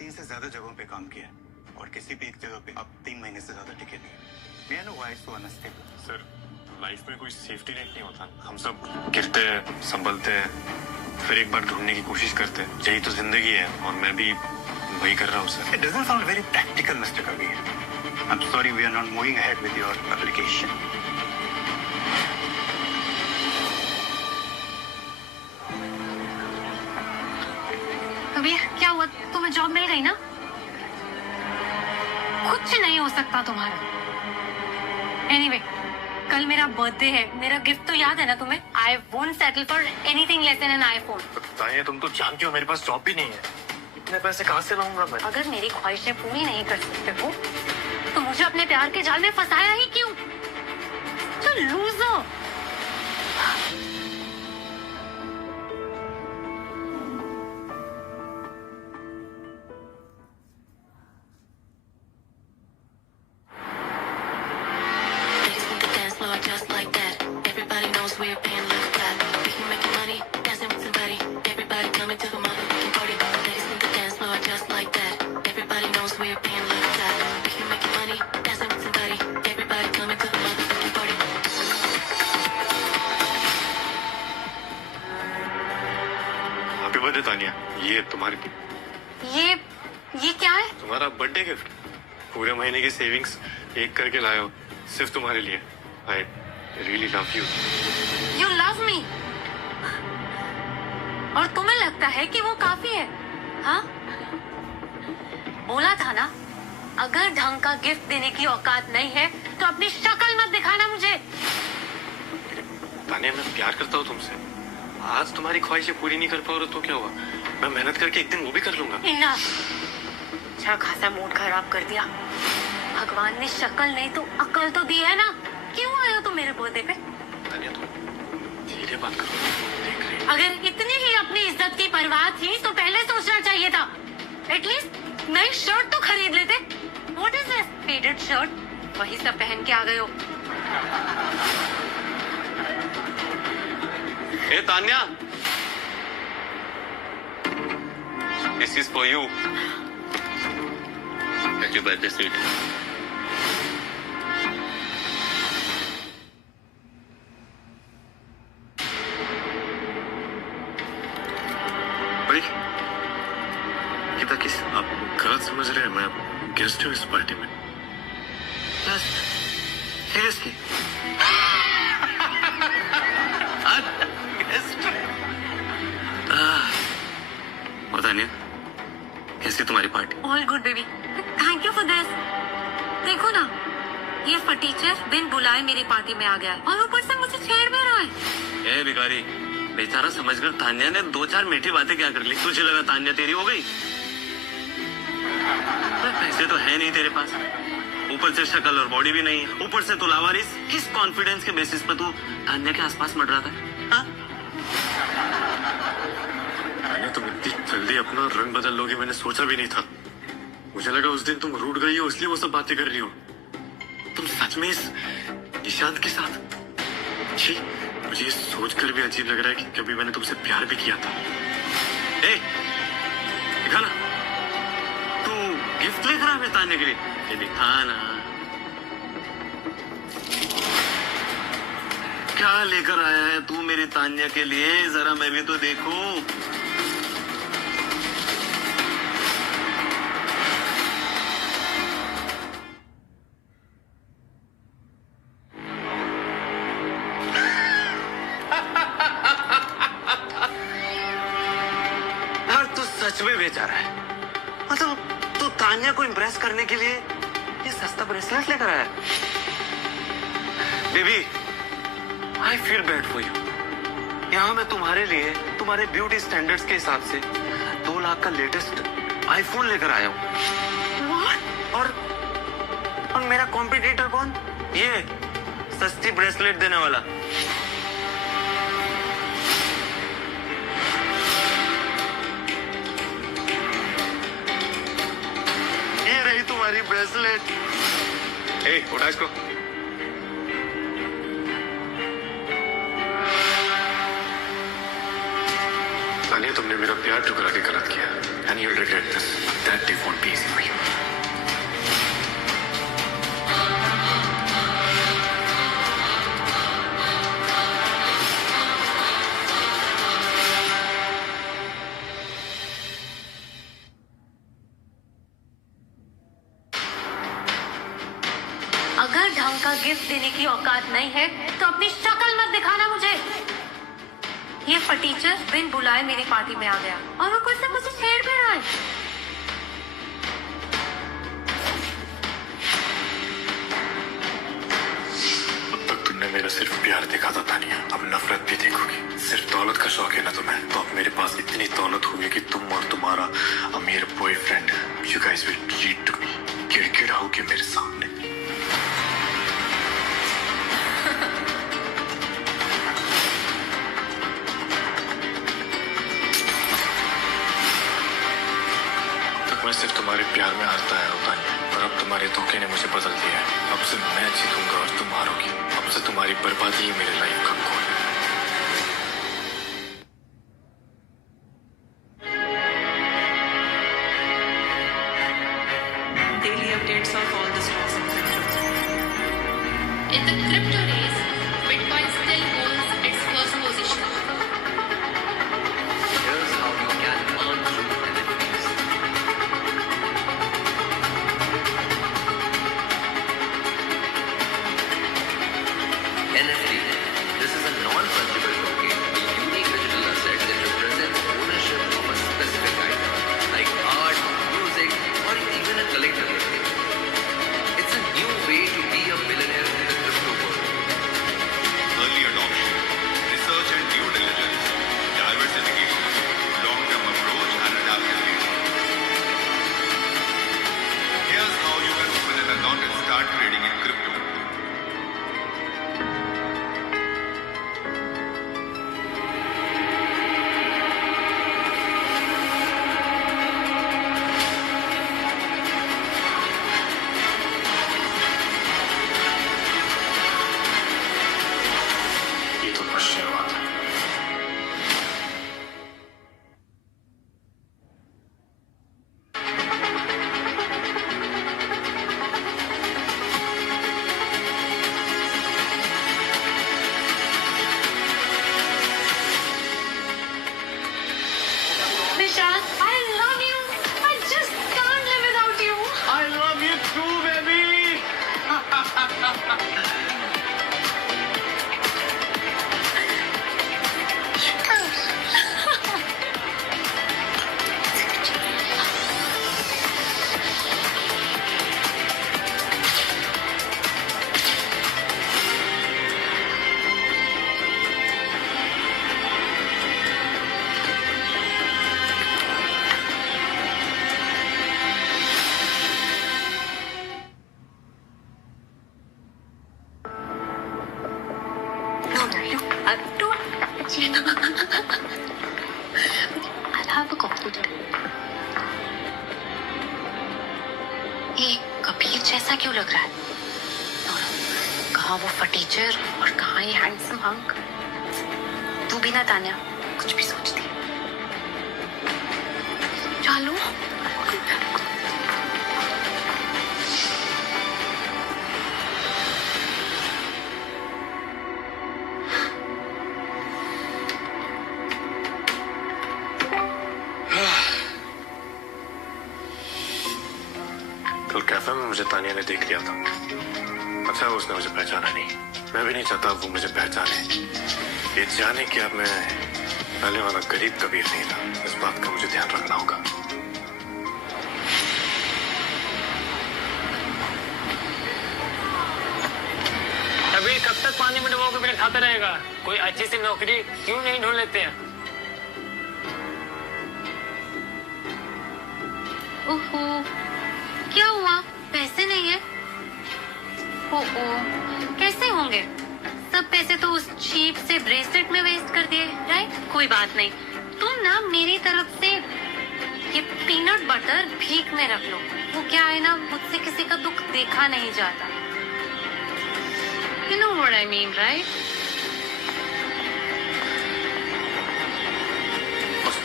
3 से ज्यादा जगहों पे काम किया और किसी भी एक जगह पे आप 3 महीने से ज्यादा टिके नहीं। May I know why so unstable? Sir, life में कोई सेफ्टी नेट नहीं होता। हम सब गिरते हैं, संभलते हैं, फिर एक बार ढूंढने की कोशिश करते हैं। यही तो जिंदगी है और मैं भी वही कर रहा हूँ sir. It doesn't sound very practical, Mr. Kabir. I'm sorry we are not moving ahead with your application. Kabir, क्या हुआ? तुम्हें जॉब मिल गई ना? कुछ नहीं हो सकता तुम्हारा। एनीवे, कल मेरा बर्थडे है। मेरा गिफ्ट तो याद है ना तुम्हें? I won't settle for anything less than an iPhone. Tania, तुम तो जानती हो मेरे पास जॉब भी नहीं है। इतने पैसे कहाँ से लाऊंगा मैं? अगर मेरी ख्वाहिशें पूरी नहीं कर सकते हो तो मुझे अपने प्यार के जाल में फंसाया ही क्यों? तो लूजर। बर्थडे तानिया, ये तुम्हारी, ये क्या है? तुम्हारा बर्थडे गिफ्ट। पूरे महीने की सेविंग्स एक करके लाए हो सिर्फ तुम्हारे लिए। I really love you. You love me और तुम्हें लगता है कि वो काफी है? हाँ, बोला था ना, अगर ढंग का गिफ्ट देने की औकात नहीं है तो अपनी शक्ल मत दिखाना मुझे। तानिया, मैं प्यार करता हूँ तुमसे। आज तुम्हारी ख्वाहिशें पूरी नहीं कर पाओ तो क्या हुआ? मैं मेहनत करके एक दिन वो भी कर लूंगा। अच्छा खासा मूड खराब कर दिया। भगवान ने शक्ल नहीं तो अकल तो दी है ना। क्यों आया तुम मेरे बर्थडे पे? तानिया, तुम धीरे बात करो, देख रही। अगर इतनी ही अपनी इज्जत की परवाह थी तो पहले सोचना चाहिए था। एटलीस्ट नई शर्ट तो खरीद लेते। What is this faded shirt? वही सब पहन के आ गए हो। Hey Tanya, this is for you. Happy birthday, sweet. भाई, गीता किस? आप गलत समझ रहे हैं। मैं गेस्ट हूँ इस पार्टी में। सीरियसली? तानिया, कैसी तुम्हारी party? All good baby, thank you for this. देखो ना, ये फटीचर बिन बुलाए मेरी पार्टी में आ गया है और ऊपर से मुझे छेड़ भी रहा है। ए भिखारी, बेचारा समझकर तान्या ने 2-4 मीठी बातें क्या कर ली। तुझे लगा तान्या तेरी हो गई? पैसे तो है नहीं तेरे पास, ऊपर से शक्ल और बॉडी भी नहीं है, ऊपर से तू लावारिस। किस कॉन्फिडेंस के बेसिस पे तू तान्या के आसपास मर रहा था? हाँ? तुम इतनी जल्दी अपना रंग बदल लोगे मैंने सोचा भी नहीं था। मुझे लगा उस दिन तुम रूठ गई हो इसलिए वो सब बातें कर रही हो। तुम सच में इस निशांत के साथ? जी, मुझे ये सोचकर भी अजीब लग रहा है कि कभी मैंने तुमसे प्यार भी किया था। ए, दिखा ना, तू गिफ्ट लेकर आ मेरे तान्या के लिए? ये दिखा ना, क्या लेकर आया है तू मेरी तान्या के लिए? जरा मैं भी तो देखूं। सच में बेचारा है। मतलब तू तान्या को इम्प्रेस करने के लिए ये सस्ता ब्रेसलेट लेकर आया? Baby, I feel bad for you. यहाँ मैं तुम्हारे लिए तुम्हारे ब्यूटी स्टैंडर्ड्स के हिसाब से 2 लाख का लेटेस्ट आईफोन लेकर आया हूँ। और मेरा कॉम्पिटिटर कौन? ये सस्ती ब्रेसलेट देने वाला। तुम्हारी ब्रेसलेट। ए, उठा इसको। तानिया, तुमने मेरा प्यार ठुकरा के गलत किया। you'll regret this. That day won't be easy for you. अगर ढंग का गिफ्ट देने की औकात नहीं है तो अपनी शक्ल मत दिखाना मुझे। ये फटीचर बिन बुलाए मेरी पार्टी में आ गया और वो कुछ से मुझे छेड़ भी रहा है। अब तक तुमने मेरा सिर्फ प्यार देखा था तानिया, अब नफरत भी देखोगी। सिर्फ दौलत का शौक है ना तुम्हें, तो अब मेरे पास इतनी दौलत होगी कि तुम और तुम्हारा अमीर boyfriend you guys will cheat मी, गिड़गिड़ाओगे मेरे सामने। मैं सिर्फ तुम्हारे प्यार में हारता है होता नहीं, और अब तुम्हारे धोखे ने मुझे बदल दिया है। अब से मैं जीतूंगा और तुम हारोगी। अब से तुम्हारी बर्बादी ही मेरे लाइफ का गोल है। Daily updates of all the stocks and cryptos. In the crypto race, Bitcoin still holds its first position. Here's how you can earn through NFTs. NFT. This is a non-fungible token, a unique digital asset that represents ownership of a specific item, like art, music, or even a collectible thing. It's a new way to be a billionaire in the crypto world. Early adoption, research and due diligence, diversification, long-term approach and adaptability. Here's how you can open an account and start trading in crypto. ये तो बस शुरुआत है। निशान, I love you. I just can't live without you. I love you too, baby. I'll have a coffee. ये कबीर जैसा क्यों लग रहा है? कहाँ वो फटीचर और कहाँ ये हैंडसम हंक? तू भी ना तान्या कुछ भी सोचती। चालू कल कैफे में मुझे तानिया ने देख लिया था। अच्छा उसने मुझे पहचाना नहीं। मैं भी नहीं चाहता वो मुझे पहचाने। ये जाने कि अब मैं पहले वाला गरीब कबीर नहीं था। इस बात का मुझे ध्यान रखना होगा। कबीर कब तक पानी में डुबो के बिना खाता रहेगा? कोई अच्छी सी नौकरी क्यों नहीं ढूंढ लेते हैं? ओहो, क्या हुआ? पैसे नहीं है? ओहो, कैसे होंगे? सब पैसे तो उस चीप से ब्रेसलेट में वेस्ट कर दिए, राइट? कोई बात नहीं, तुम ना मेरी तरफ से ये पीनट बटर भीख में रख लो। वो क्या है ना, मुझसे किसी का दुख देखा नहीं जाता। You know what I mean, right? Of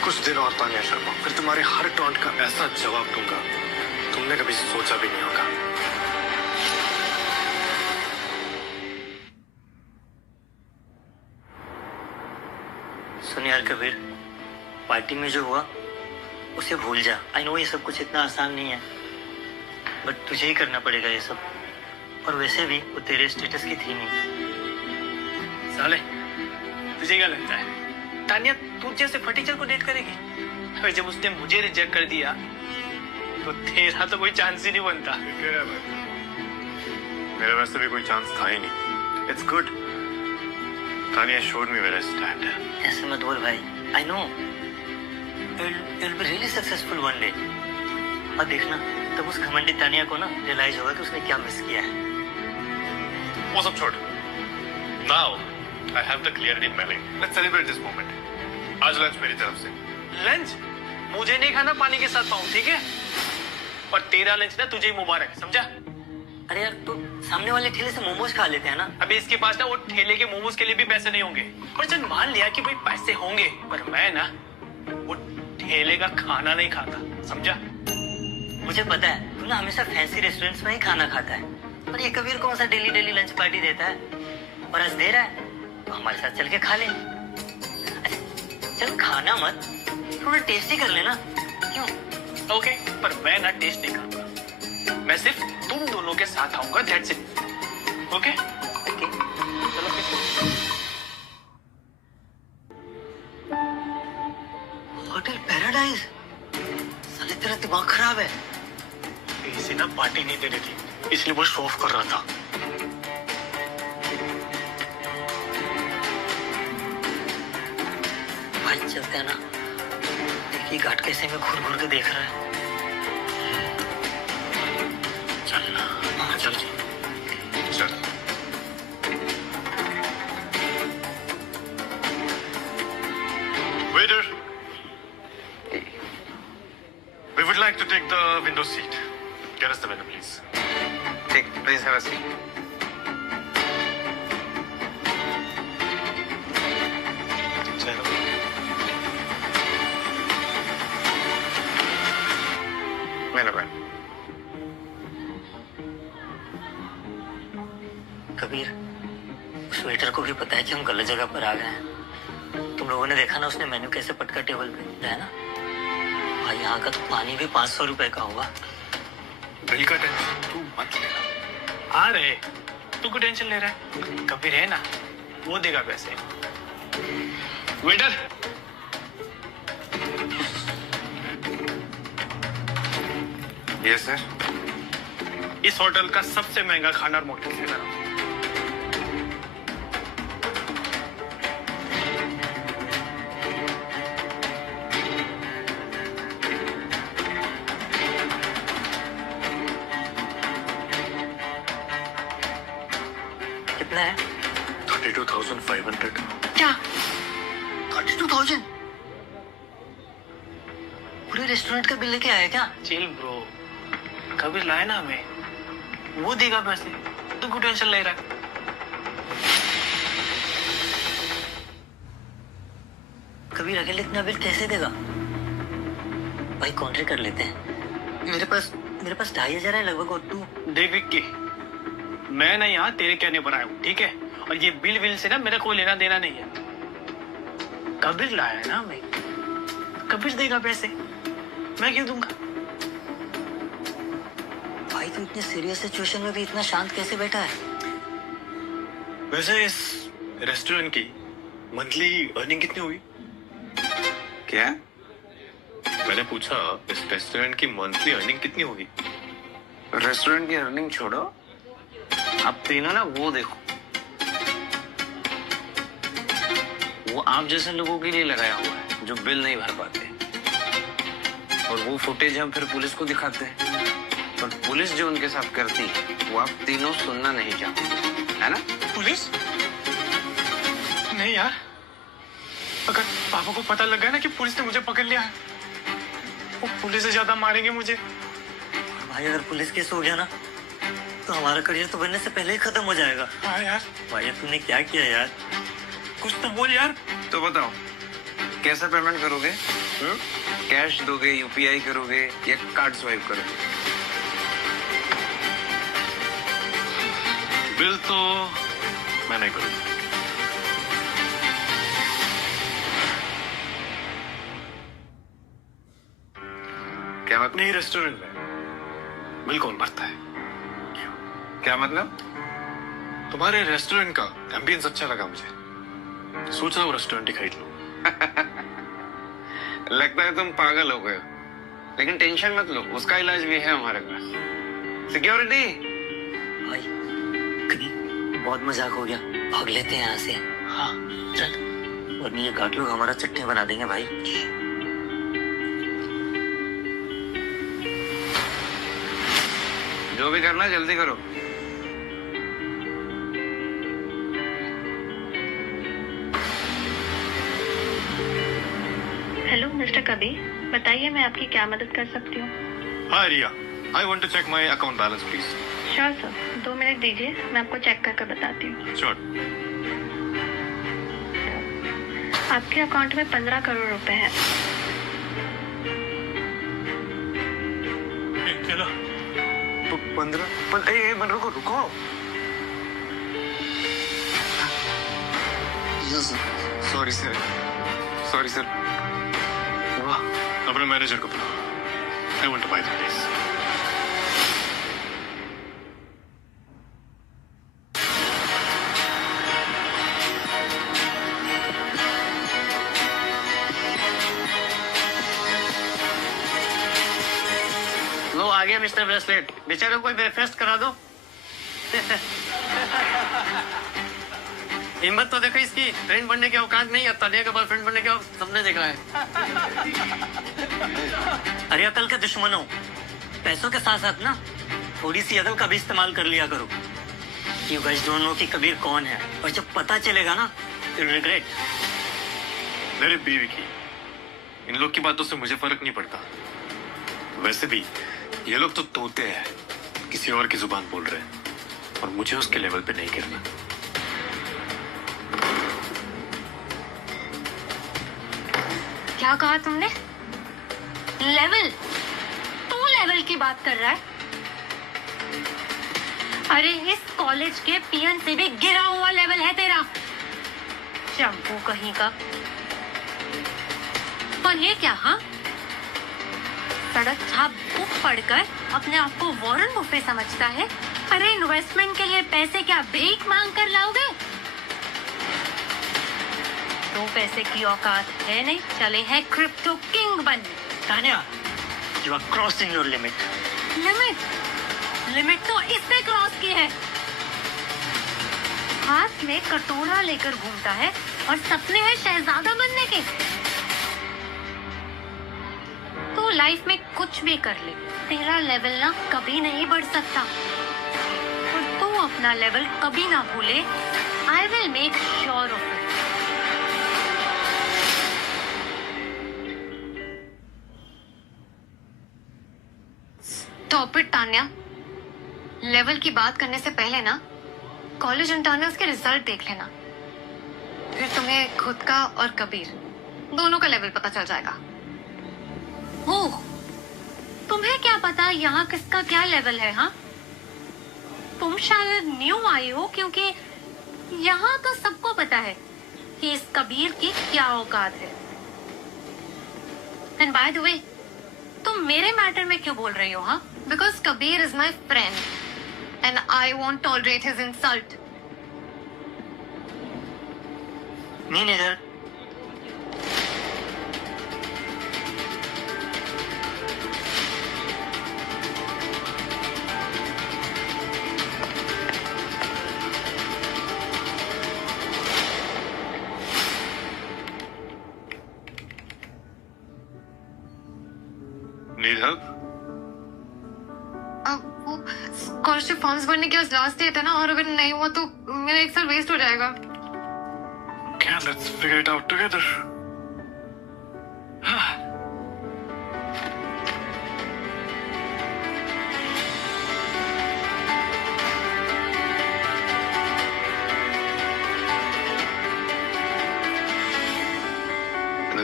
कुछ दिन और तानिया शर्मा, फिर तुम्हारे हर टॉन्ट का ऐसा जवाब दूंगा तुमने कभी सोचा भी नहीं होगा। सुन यार कबीर, पार्टी में जो हुआ उसे भूल जा। आई नो ये सब कुछ इतना आसान नहीं है, बट तुझे ही करना पड़ेगा ये सब। और वैसे भी वो तेरे स्टेटस की थी नहीं। साले तुझे क्या लगता है तानिया तू जैसे फटीचर को डेट करेगी? अरे जब उसने मुझे रिजेक्ट कर दिया तो तेरा तो कोई चांस ही नहीं बनता। मेरे वैसे भी कोई चांस था ही नहीं। It's good, Tania showed me where I stand. ऐसे मत बोल भाई। I know you'll be really successful one day। और देखना तब उस घमंडी तानिया को ना रियलाइज होगा कि उसने क्या मिस किया है। वो सब छोड़। Now I have the clarity in my life. Let's celebrate this moment. आज लंच मेरी तरफ से। लंच मुझे नहीं खाना, पानी के साथ पाऊं, ठीक है? और तेरा लंच ना तुझे ही मुबारक, समझा? अरे यार तू सामने वाले ठेले से मोमोज खा लेते हैं ना। अभी इसके पास ना वो ठेले के मोमोज के लिए भी पैसे नहीं होंगे। पर चल मान लिया कि भाई पैसे होंगे, पर मैं ना वो ठेले का खाना नहीं खाता, समझा? मुझे पता है तू ना हमेशा फैंसी रेस्टोरेंट्स में ही खाना खाता है, पर ये कबीर कौन सा डेली डेली लंच पार्टी देता है? और आज दे रहा है तो हमारे साथ चल के खा ले। अच्छा, चल खाना मत, थोड़ा टेस्ट ही कर लेना। क्यों? ओके, पर मैं ना टेस्ट नहीं करूंगा, मैं सिर्फ तुम दोनों के साथ आऊंगा, दैट्स इट। ओके ओके चलो फिर। होटल पैराडाइज, साले तेरा दिमाग खराब है। इसे ना पार्टी नहीं दे रही थी, इसलिए वो शो ऑफ कर रहा था। भाई चलते हैं ना, देखिए घाट कैसे में घूर घूर के देख रहा है। चल हाँ, चल चल। Waiter, we would like to take the window seat. Get us the menu, please. ठीक, प्लीज हैव अ सीट। चलो मेरा बैठ। कबीर, उस वेटर को भी पता है कि हम गलत जगह पर आ गए हैं। तुम लोगों ने देखा ना उसने मेन्यू कैसे पटका टेबल पे, है ना? भाई यहाँ का तो पानी भी 500 रुपए का होगा। बिल का टेंशन तू मत लेना। आ रहे, तू क्यों टेंशन ले रहा है? कबीर है ना, वो देगा पैसे। Waiter, yes sir. इस होटल का सबसे महंगा खाना और मोकटेल लेकर आओ। कितना है? 32,500। क्या 32,000? पूरे रेस्टोरेंट का बिल लेके आया क्या? चिल ब्रो, कबीर लाए ना हमें, वो देगा पैसे, तू क्यों टेंशन ले रहा है? कबीर अकेले इतना बिल कैसे देगा? भाई कॉन्ट्रैक्ट कर लेते हैं। मेरे पास 2,500 है लगभग। और तू देख विक्की, मैं ना यहाँ तेरे कहने पर आया हूँ, ठीक है? और ये बिल विल से ना मेरा कोई लेना देना नहीं है। कबीर लाया है ना हमें, कबीर देगा पैसे, मैं क्यों दूंगा? भाई तू इतने सीरियस सिचुएशन में भी इतना शांत कैसे बैठा है? वैसे इस रेस्टोरेंट की मंथली अर्निंग कितनी हुई? क्या? मैंने पूछा इस रेस्टोरेंट की मंथली अर्निंग कितनी होगी? रेस्टोरेंट की अर्निंग छोड़ो, आप तीनों ना वो देखो, वो आप जैसे लोगों के लिए लगाया हुआ है जो बिल नहीं भर पाते, और वो फुटेज हम फिर पुलिस को दिखाते हैं, और पुलिस जो उनके साथ करती है वो आप तीनों सुनना नहीं चाहते, है ना? पुलिस? नहीं यार, अगर पापा को पता लग गया ना कि पुलिस ने मुझे पकड़ लिया है, वो पुलिस से ज्यादा मारेंगे मुझे। भाई अगर पुलिस केस हो गया ना तो हमारा करियर तो बनने से पहले ही खत्म हो जाएगा। हाँ यार, भाई तूने क्या किया यार? कुछ तो बोल यार। तो बताओ कैसे पेमेंट करोगे? कैश दोगे, यूपीआई करोगे या कार्ड स्वाइप करोगे? बिल तो मैं नहीं करूंगा। क्या मतलब? नहीं, रेस्टोरेंट में बिल कौन भरता है? क्या मतलब? तुम्हारे रेस्टोरेंट का एम्बियंस अच्छा लगा मुझे, सोच रहा हूँ रेस्टोरेंट ही खरीद लूं। लगता है तुम पागल हो गए हो, लेकिन टेंशन मत लो, उसका इलाज भी है हमारे पास। सिक्योरिटी। भाई कभी बहुत मजाक हो गया, भाग लेते हैं यहाँ से। हाँ चल, वरना ये गार्ड लोग हमारा चट्टे बना देंगे भाई। जो भी करना जल्दी करो। हेलो मिस्टर कबीर, बताइए मैं आपकी क्या मदद कर सकती हूँ? हाय रिया, I want to check my account balance please. Sure sir, 2 minute दीजिए, मैं आपको चेक करके बताती हूँ। श्योर। आपके अकाउंट में 15 करोड़ रुपए हैं। चलो। 15 रुको रुको। Sorry sir, sorry sir. अपने मैनेजर को बुलाओ, I want to by the place. लो आ गया मिस्टर ब्रेसलेट, बेचारे को ब्रेकफास्ट करा दो। हिम्मत तो देखो इसकी, फ्रेंड बनने के औकात नहीं है, तने के बॉयफ्रेंड बनने के सबने देखा है। अरे अकल के दुश्मनों, पैसों के साथ साथ ना थोड़ी सी अकल का भी इस्तेमाल कर लिया करो। यू गाइस डोंट नो कि कबीर कौन है, और जब पता चलेगा ना you'll regret। मेरे बीवी की इन लोग की बातों से मुझे फर्क नहीं पड़ता। वैसे भी ये लोग तो तोते हैं, किसी और की जुबान बोल रहे हैं, और मुझे उसके लेवल पे नहीं गिरना। क्या कहा तुमने? लेवल? तू लेवल की बात कर रहा है? अरे इस कॉलेज के पीएन से भी गिरा हुआ लेवल है तेरा, चंपू कहीं का। और ये क्या? हाँ, सड़क छाप बुक पढ़कर अपने आप को वॉरेन बुफे समझता है? अरे इन्वेस्टमेंट के लिए पैसे क्या भीख मांग कर लाओगे? तो पैसे की औकात है नहीं, चले हैं क्रिप्टो किंग बनने। Tanya, you are crossing your limit। Limit? Limit तो इसने क्रॉस की है। हाथ में कटोरा लेकर घूमता है और सपने हैं शहजादा बनने के। तो लाइफ में कुछ भी कर ले, तेरा लेवल ना कभी नहीं बढ़ सकता, और तू अपना लेवल कभी ना भूले। I will make sure of it. Stop it Tanya, level की बात करने से पहले ना कॉलेज इंटरनल्स के रिजल्ट देख लेना, फिर तुम्हें खुद का और कबीर दोनों का लेवल पता चल जाएगा। ओह, तुम्हें क्या पता यहाँ किसका क्या लेवल है? हाँ, तुम शायद न्यू आई हो, क्योंकि यहाँ तो सबको पता है कि इस कबीर की क्या औकात है। एंड बाय द वे, तुम मेरे मैटर में क्यों बोल रही हो? हाँ, because Kabir is my friend and I want tolerate his insult. Me neither। Need help? वो स्कॉलरशिप फॉर्म्स भरने के लास्ट डेट है ना, और अगर नहीं हुआ तो मेरा 1 साल वेस्ट हो जाएगा। Okay, let's figure it out together. And then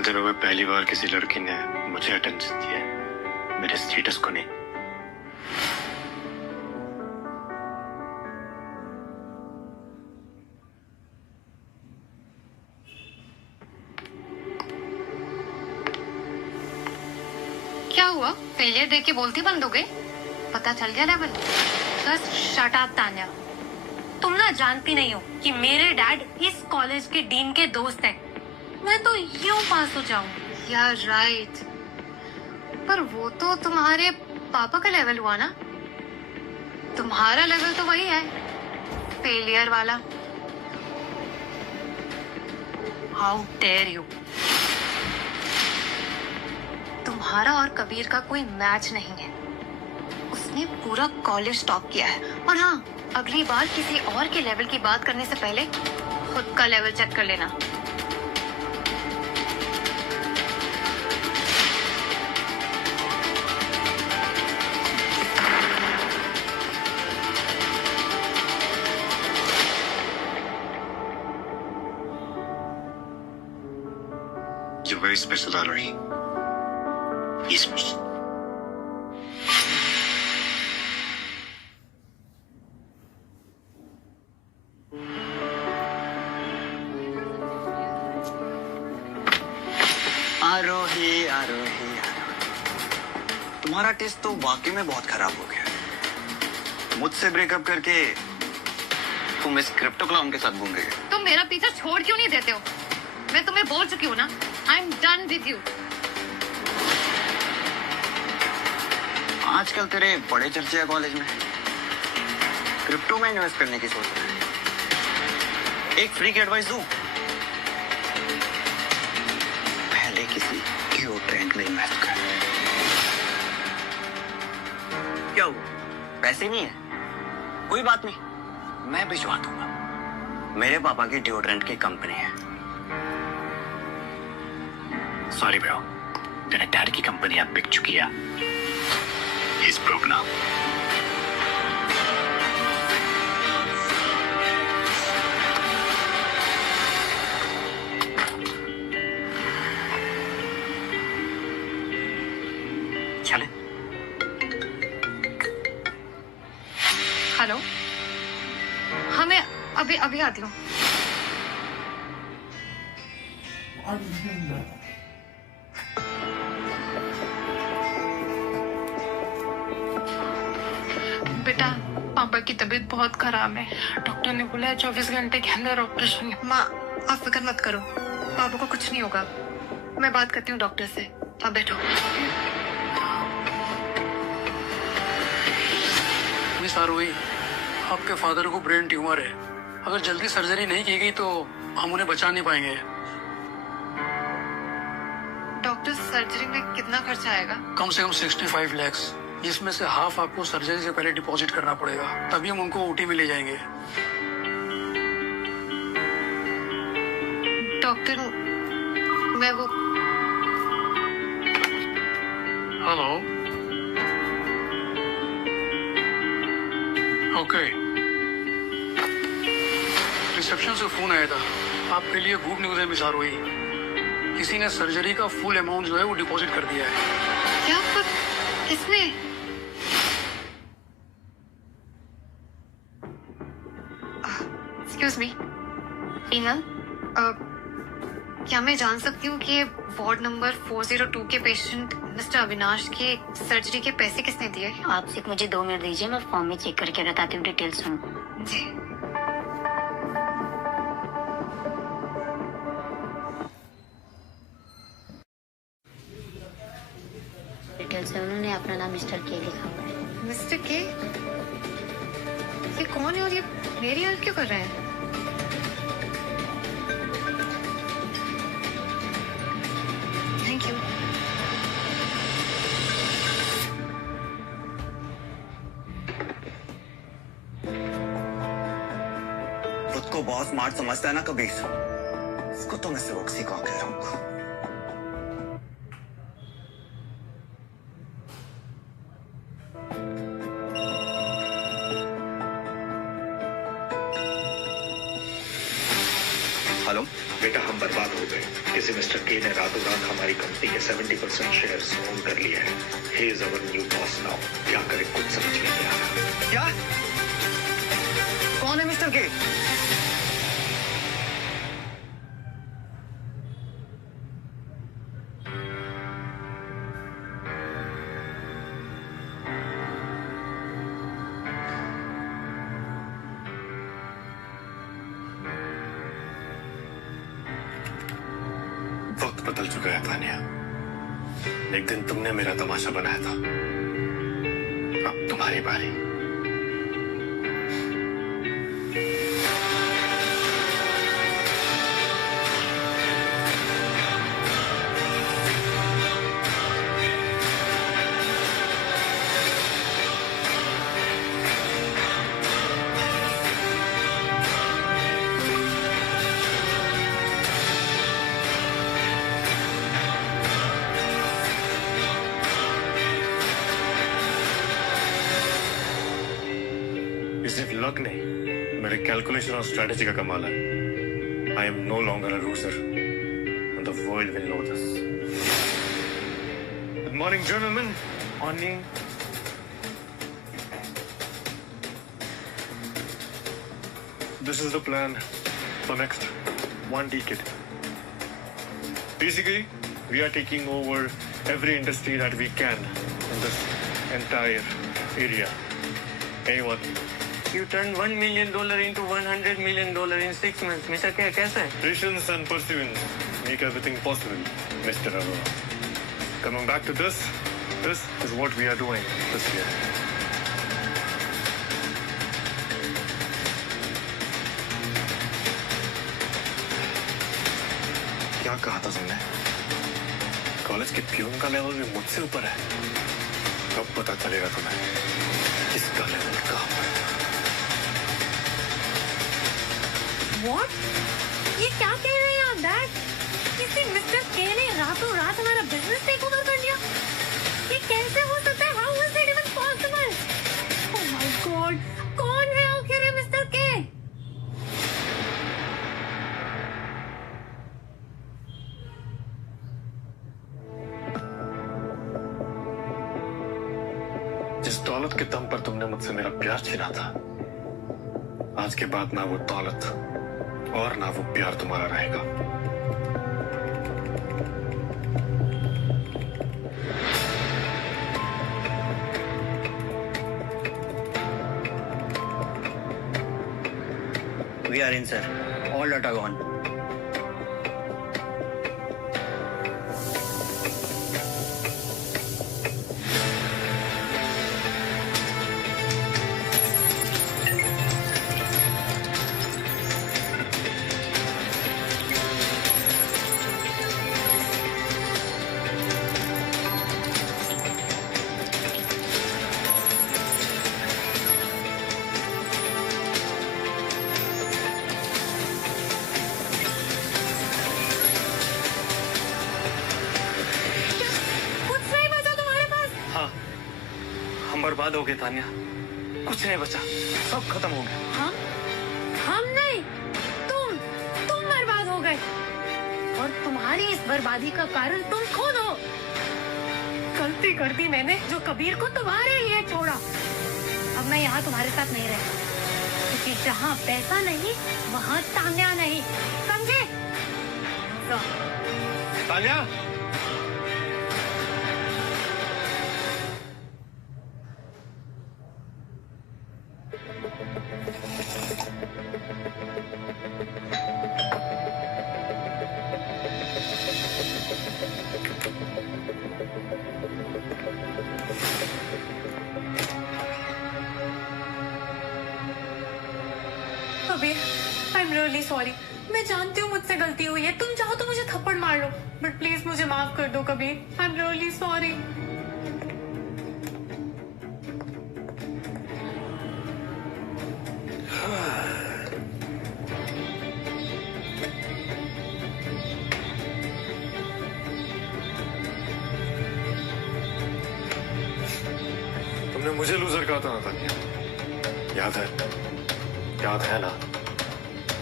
दिनों में पहली बार किसी लड़की ने मुझे अटेंशन दिया है, मेरे स्टेटस को नहीं। क्या हुआ? फेलियर देख के बोलती बंद हो गई? पता चल गया लेवल? बस शट अप तान्या। तुम ना जानती नहीं हो कि मेरे डैड इस कॉलेज के डीन के दोस्त हैं। मैं तो यूं पास हो जाऊं। यार राइट, पर वो तो तुम्हारे पापा का लेवल हुआ ना। तुम्हारा लेवल तो वही है, फेलियर वाला। How dare you. तुम्हारा और कबीर का कोई मैच नहीं है। उसने पूरा कॉलेज टॉप किया है। और हाँ, अगली बार किसी और के लेवल की बात करने से पहले खुद का लेवल चेक कर लेना। You're very special, Arori. He's special. आरोही आरोही आरोही, तुम्हारा टेस्ट तो वाकई में बहुत खराब हो गया। मुझसे ब्रेकअप करके तुम इस क्रिप्टो क्लाउन के साथ घूम रही हो। तुम मेरा पीछा छोड़ क्यों नहीं देते हो? मैं तुम्हें बोल चुकी हूँ ना, I am done with you. आजकल तेरे बड़े चर्चे हैं कॉलेज में, क्रिप्टो में इन्वेस्ट करने की सोच रहे हैं। एक फ्री की एडवाइस दूं, पहले किसी क्यू ट्रेंड में इन्वेस्ट कर। क्या हुआ? पैसे नहीं है? कोई बात नहीं, मैं भिजवा दूंगा। मेरे पापा की डिओड्रेंट की कंपनी है। सॉरी ब्रो, तेरे डैड की कंपनी अब बिक चुकी है। He's broke now. चले। हेलो, हाँ मैं अभी आती हूँ। बेटा, पापा की तबीयत बहुत खराब है। डॉक्टर ने बोला है 24 घंटे के अंदर ऑपरेशन। माँ, आप फिक्र मत करो, पापा को कुछ नहीं होगा। मैं बात करती हूँ डॉक्टर से। आप बैठो। मिस आरोही, आपके फादर को ब्रेन ट्यूमर है। अगर जल्दी सर्जरी नहीं की गई तो हम उन्हें बचा नहीं पाएंगे। डॉक्टर, सर्जरी में कितना खर्चा आएगा? कम से कम 65 लाख, जिसमें से हाफ आपको सर्जरी से पहले डिपॉजिट करना पड़ेगा, तभी हम उनको ओटी में ले जाएंगे। डॉक्टर, मैं वो हेलो, ओके, रिसेप्शन से फोन आया था, आपके लिए गुड न्यूज है मिस आरोही। किसी ने सर्जरी का फुल अमाउंट जो है वो डिपॉजिट कर दिया है। क्या? पर किसने? एक्सक्यूज मी, ईनल, क्या मैं जान सकती हूँ कि वार्ड नंबर 402 के पेशेंट मिस्टर अविनाश के सर्जरी के पैसे किसने दिए? आप सिर्फ मुझे 2 मिनट दीजिए, मैं फॉर्म में चेक करके बताती हूँ डिटेल्स में। जी। डिटेल्स है, उन्होंने अपना नाम मिस्टर के लिखा हुआ है। मिस्टर के? ये कौन है और ये मेरी हेल्प क्यों कर रहे हैं? Thank you. खुद को बहुत स्मार्ट समझता है ना कबीर, इसको तो मैं सबक सिखा के रहूंगा। मालूम? बेटा हम बर्बाद हो गए। किसी मिस्टर के ने रातों रात हमारी कंपनी के 70% शेयर्स ओन कर लिए हैं। He is our new boss now. क्या करे कुछ समझ में नहीं आ रहा। क्या? कौन है मिस्टर के? वक्त बदल चुका है तानिया। एक दिन तुमने मेरा तमाशा बनाया था, अब तुम्हारी बारी। सिर्फ लक नहीं, मेरे कैलकुलेशन और स्ट्रेटेजी का कमाल है। I am no longer a loser and the world will know this. Good morning gentleman. Morning. This is the plan for next one decade. Basically, we are taking over every industry that we can in this entire area. Anyone? You turned $1 million into $100 million in 6 months. Mr. K, कैसे? Patience and perseverance make everything possible, Mr. Arora. Coming back to this is what we are doing this year. क्या कहा था तुमने? College के peon का level भी मुझसे ऊपर है। कब पता चलेगा तुम्हें किसका लेवल कहाँ पर है? What? ये क्या कह रहे हैं आप डैड? किसी मिस्टर के ने रातों रात हमारा बिजनेस टेक ओवर कर लिया? ये कैसे हो सकता है? How was that even possible? Oh my God! कौन है आखिर ये मिस्टर के? जिस दौलत के दम पर तुमने मुझसे मेरा प्यार छीना था, आज के बाद ना वो दौलत और ना वो प्यार तुम्हारा रहेगा। We are in, sir. All data gone. बर्बाद हो गए तानिया, कुछ नहीं बचा, सब खत्म हो गया। हम नहीं, तुम बर्बाद हो गए और तुम्हारी इस बर्बादी का कारण तुम खुद हो। गलती कर दी मैंने जो कबीर को तुम्हारे लिए छोड़ा। अब मैं यहाँ तुम्हारे साथ नहीं रहता, क्योंकि जहाँ पैसा नहीं वहाँ तान्या नहीं, समझे? Tanya, Kabir, I'm really sorry. मैं जानती हूँ मुझसे गलती हुई है। तुम चाहो तो मुझे थप्पड़ मार लो, बट प्लीज मुझे माफ कर दो कबीर। I'm really sorry. तुमने मुझे लूजर कहा था ना तानिया, याद है ना?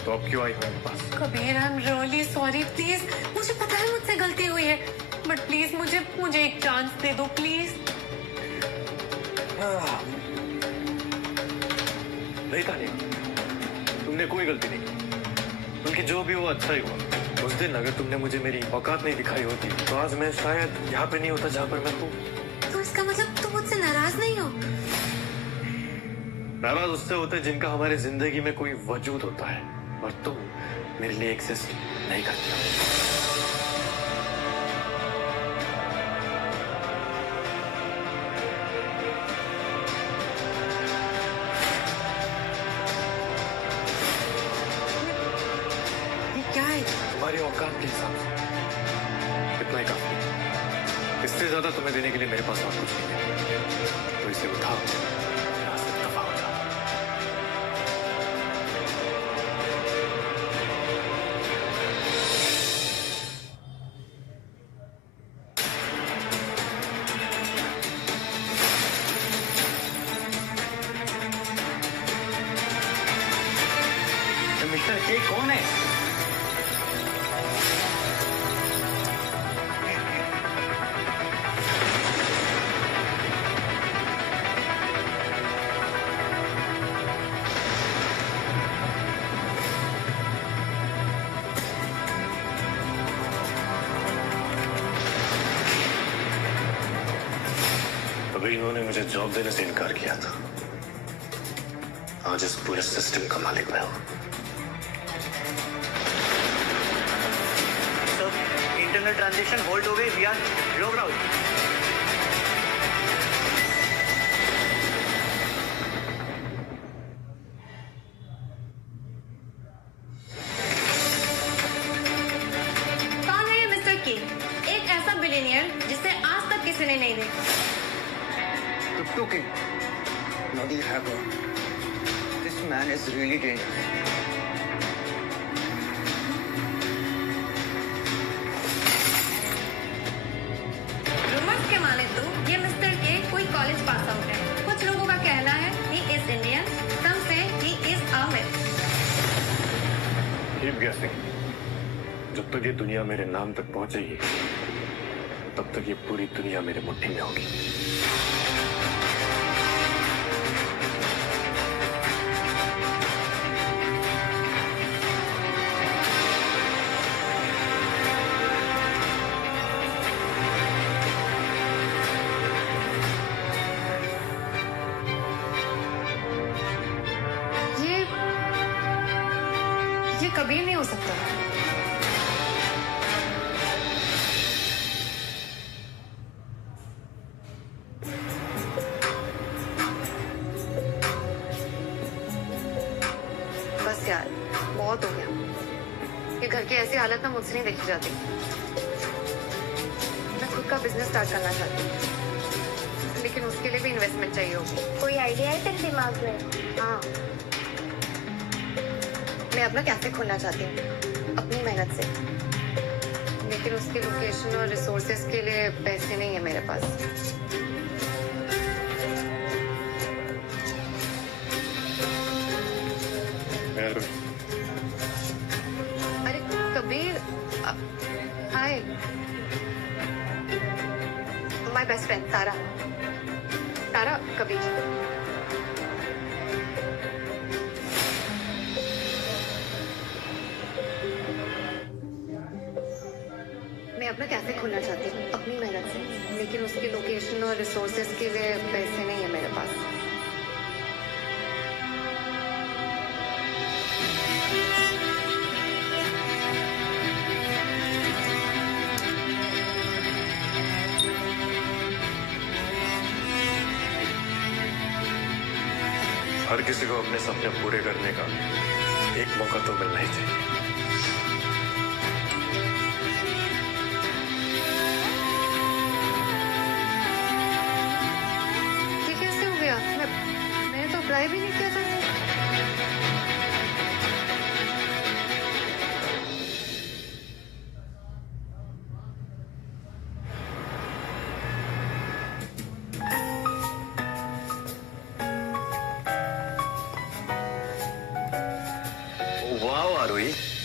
तो अब क्यों आई हो मेरे पास? Kabir, I am really sorry, please. मुझे पता है मुझसे गलती हुई है, बट प्लीज मुझे एक चांस दे दो, प्लीज। नहीं तानिया, तुमने कोई गलती नहीं की, बल्कि जो भी हुआ अच्छा ही हुआ। उस दिन अगर तुमने मुझे मेरी औकात नहीं दिखाई होती तो आज मैं शायद यहाँ पे नहीं होता जहाँ पर मैं हूँ। तो इसका मतलब तुम मुझसे नाराज नहीं हो? नाराज उससे होते हैं जिनका हमारी जिंदगी में कोई वजूद होता है, और तुम मेरे लिए एग्जिस्ट नहीं करती हो। क्या है? तुम्हारी औकात के हिसाब से इतना ही काफी है। इससे ज्यादा तुम्हें देने के लिए मेरे पास और कुछ नहीं है, तो इसे उठाओ, यहाँ से दफा हो जाओ। मिस्टर के कौन है? अभी इन्होंने मुझे जॉब देने से इनकार किया था, आज इस पूरे सिस्टम का मालिक मैं हूं। इंटरनेट ट्रांजैक्शन होल्ड हो गई, वी आर लॉग आउट। कौन है ये मिस्टर के? एक ऐसा बिलियनियर जिसे आज तक किसी ने नहीं देखा। Crypto King, bloody hacker. This man is really dangerous. Rumours के माने तो ये मिस्टर के कोई कॉलेज पास आउट है। कुछ लोगों का कहना है he is Indian, some say he is a myth। Keep guessing. जब तक ये दुनिया मेरे नाम तक पहुंचेगी, तब तक ये पूरी दुनिया मेरे मुट्ठी में होगी। ये कबीर नहीं हो सकता। बस यार, बहुत हो गया। ये घर की ऐसी हालत ना मुझसे नहीं देखी जाती। मैं खुद का बिजनेस स्टार्ट करना चाहती हूँ, लेकिन उसके लिए भी इन्वेस्टमेंट चाहिए होगी। कोई आइडिया है तेरे दिमाग में? हाँ, मैं अपना कैफे खोलना चाहती हूँ अपनी मेहनत से, लेकिन उसकी लोकेशन और रिसोर्सेज के लिए पैसे नहीं है मेरे पास। अरे कबीर, हाय, माय बेस्ट फ्रेंड तारा। तारा, कबीर। मैं अपना कैफे खोलना चाहती हूँ अपनी मेहनत से, लेकिन उसकी लोकेशन और रिसोर्सेज के लिए पैसे नहीं है मेरे पास। हर किसी को अपने सपने पूरे करने का एक मौका तो मिलना ही चाहिए। ये कैसे हो गया? मैंने तो अप्लाई भी नहीं किया था। वाह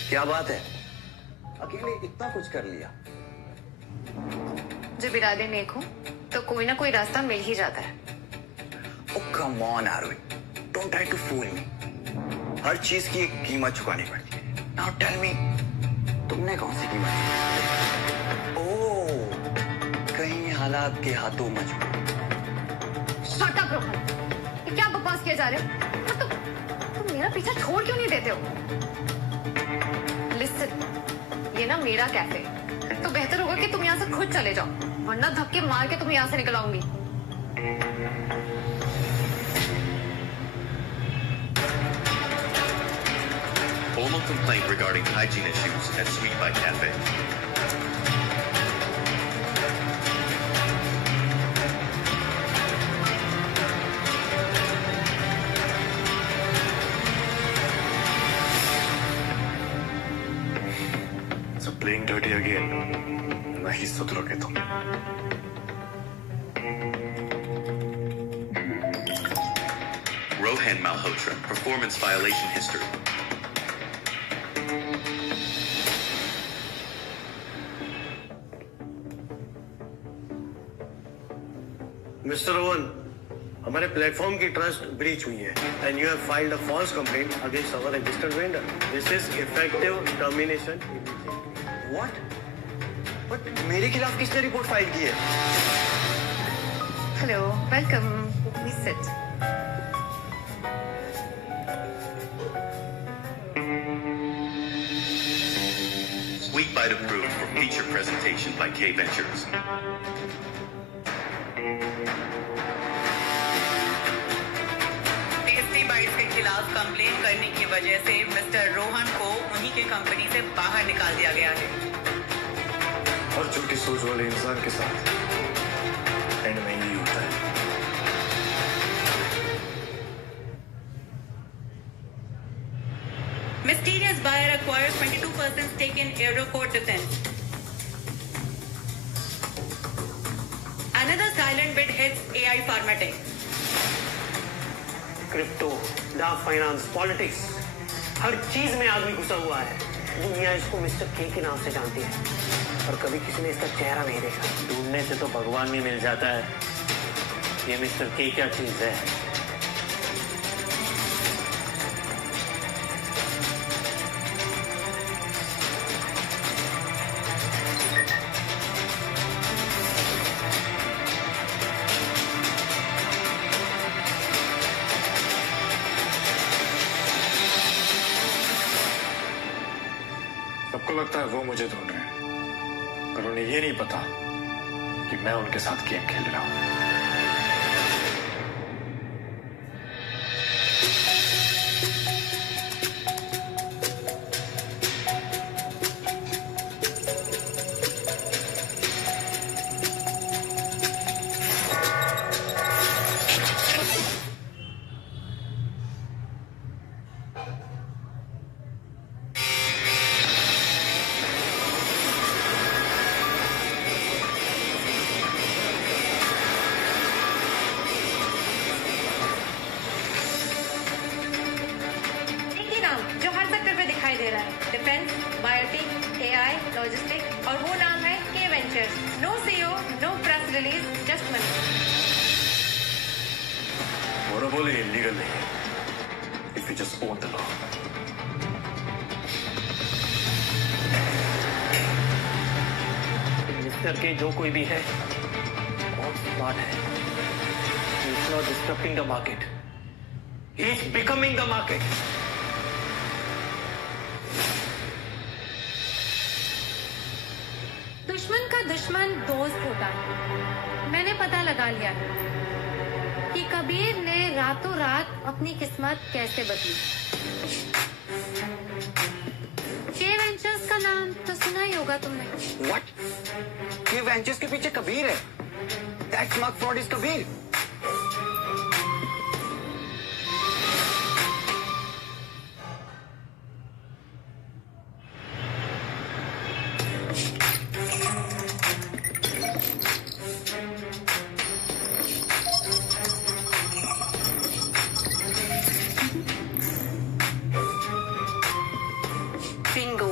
क्या बात है, अकेले इतना कुछ कर लिया। जब इरादे नेक हो तो कोई ना कोई रास्ता मिल ही जाता है। Oh come on Arvind, don't try to fool me. हर चीज की एक कीमत चुकानी पड़ती है। Now tell me, तुमने कौन सी कीमत चुकाई? ओह, कहीं हालात के हाथों मजबूर। Shut up रोहन, ये क्या बकवास किए जा रहे हो? तुम मेरा पीछा छोड़ क्यों नहीं देते हो? Listen, ये ना मेरा कैफे है, तो बेहतर होगा कि तुम यहाँ से खुद चले जाओ, वरना धक्के मार के तुम यहाँ से निकल आऊंगी। Formal complaint regarding hygiene issues at Sweet Bite Cafe. So playing dirty again. नहीं सुधरोगे तुम। Rohan Malhotra, performance violation history. Mister Rohan, हमारे प्लेटफॉर्म की ट्रस्ट ब्रीच हुई है and you have filed a false complaint against our registered vendor. This is effective termination. What? But मेरे खिलाफ किसने report file की है? Hello, welcome, please sit. Sweet Bite approved for feature presentation by K Ventures. Tasty bytes के खिलाफ complain करने की वजह से मिस्टर रोहन को उन्हीं के कंपनी से बाहर निकाल दिया गया है। और झूठी सोच वाले इंसान के साथ एंड में यही होता है। Mysterious buyer acquires 22% stake in Aerocore Defense. Another silent bid hits AI Pharmatech. Crypto, dark finance, politics, हर चीज में आदमी घुसा हुआ है। दुनिया इसको मिस्टर के के नाम से जानती है, और कभी किसी ने इसका चेहरा नहीं देखा। ढूंढने से तो भगवान भी मिल जाता है। ये मिस्टर के क्या चीज है? सबको लगता है वो मुझे ढूंढ रहे हैं, पर उन्हें ये नहीं पता कि मैं उनके साथ गेम खेल रहा हूं। डिफेंस, बायोटिक, एआई, लॉजिस्टिक, और वो नाम है के ventures. No CEO, no press release, just money. Monopoly illegal नहीं है, if you just own the law. Mister के जो कोई भी है बहुत स्मार्ट है। He is not disturbing the market, he is becoming the market. दुश्मन का दुश्मन दोस्त होता है। मैंने पता लगा लिया है कि कबीर ने रातों रात अपनी किस्मत कैसे बदली। के वेंचर्स का नाम तो सुना ही होगा तुमने। What? के वेंचर्स के पीछे कबीर है? That smug fraud is Kabir. Bingo,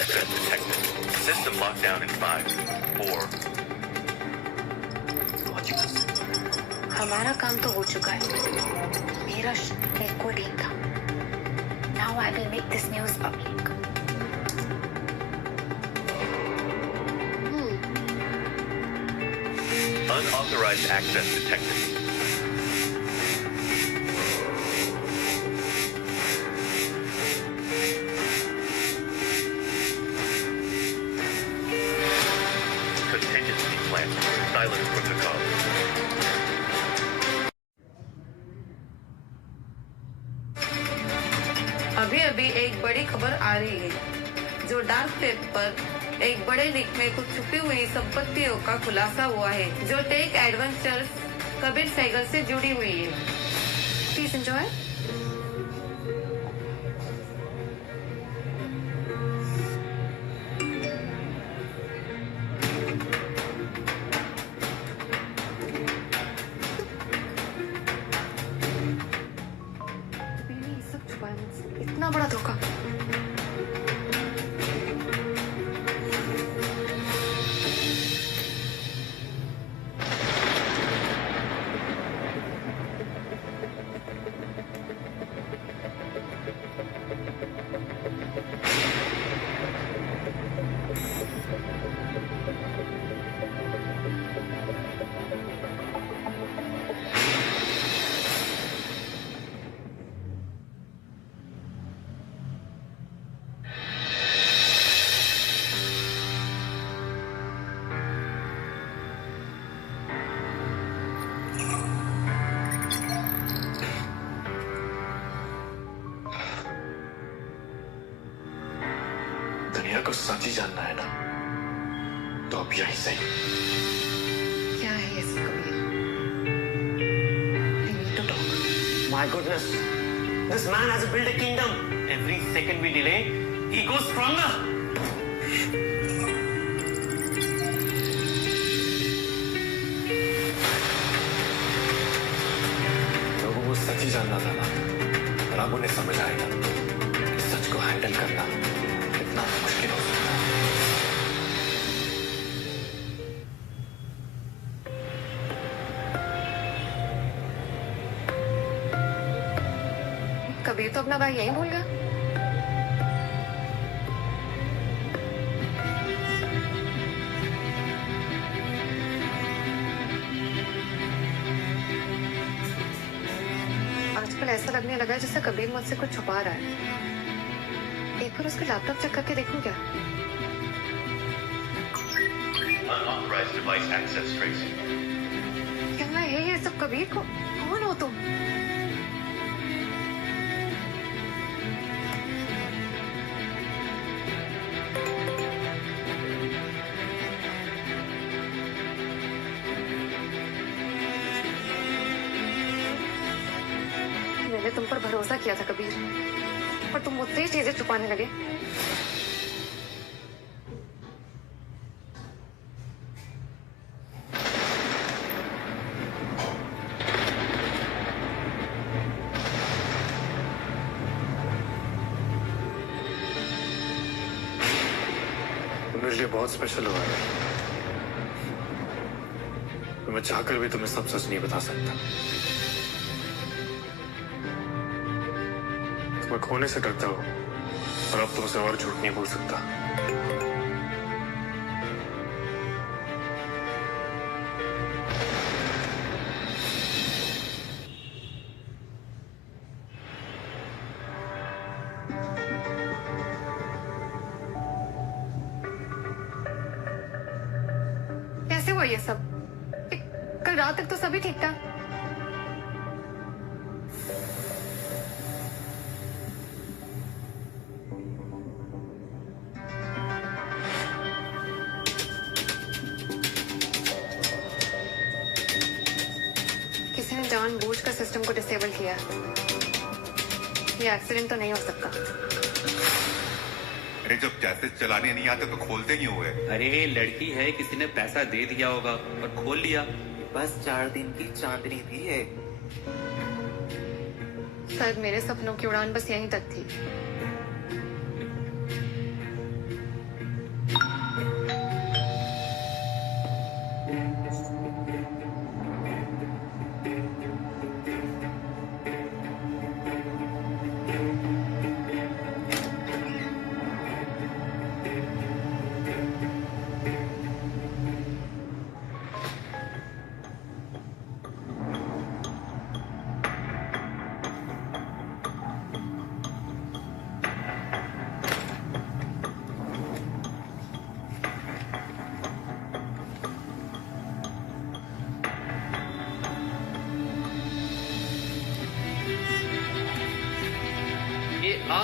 Access detected. System lockdown in 5, 4. हमारा काम तो हो चुका है. मेरा recording था. Now I will make this news public. Unauthorized access detected. Contingency plan. Silent protocol. अभी एक बड़ी खबर आ रही है, जो डार्क वेब पर एक बड़े लीक में कुछ छुपी हुई संपत्तियों का खुलासा हुआ है, जो टेक एडवेंचर्स कबीर साइकिल से जुड़ी हुई है. Please enjoy. इतना बड़ा धोखा. दुनिया को सच ही जानना है ना, तो अब यही सही. क्या है ये सब Kabir? We need to talk. My goodness, this man has built a kingdom. Every second we delay, he goes stronger. लोगों को सच ही जानना था ना, और अब उन्हें समझ आएगा कि सच को हैंडल करना कितना मुश्किल हो सकता है. कबीर तो अपना भाई यहीं भूल गया. आजकल ऐसा लगने लगा है जैसे कबीर मुझसे कुछ छुपा रहा है. एक बार उसका लैपटॉप चेक करके देखूं क्या? Unauthorized device access tracing. क्या है ये सब कबीर? को कौन हो तुम? मैंने तुम पर भरोसा किया था कबीर, पर तुम मुझसे ही चीजें छुपाने लगे. मेरे लिए बहुत स्पेशल हुआ है. तो मैं चाहकर भी तुम्हें सब सच नहीं बता सकता. मैं खोने से डरता हूँ, और अब तुमसे और झूठ नहीं बोल सकता. कैसे हुआ ये सब? कल रात तक तो सभी ठीक था. किसी ने जानबूझकर सिस्टम को डिसेबल किया. ये एक्सीडेंट तो नहीं हो सकता. अरे जब कैसेट चलाने नहीं आते तो खोलते क्यों हुए? अरे लड़की है, किसी ने पैसा दे दिया होगा और खोल लिया. बस 4 दिन की चांदनी भी है. शायद मेरे सपनों की उड़ान बस यहीं तक थी.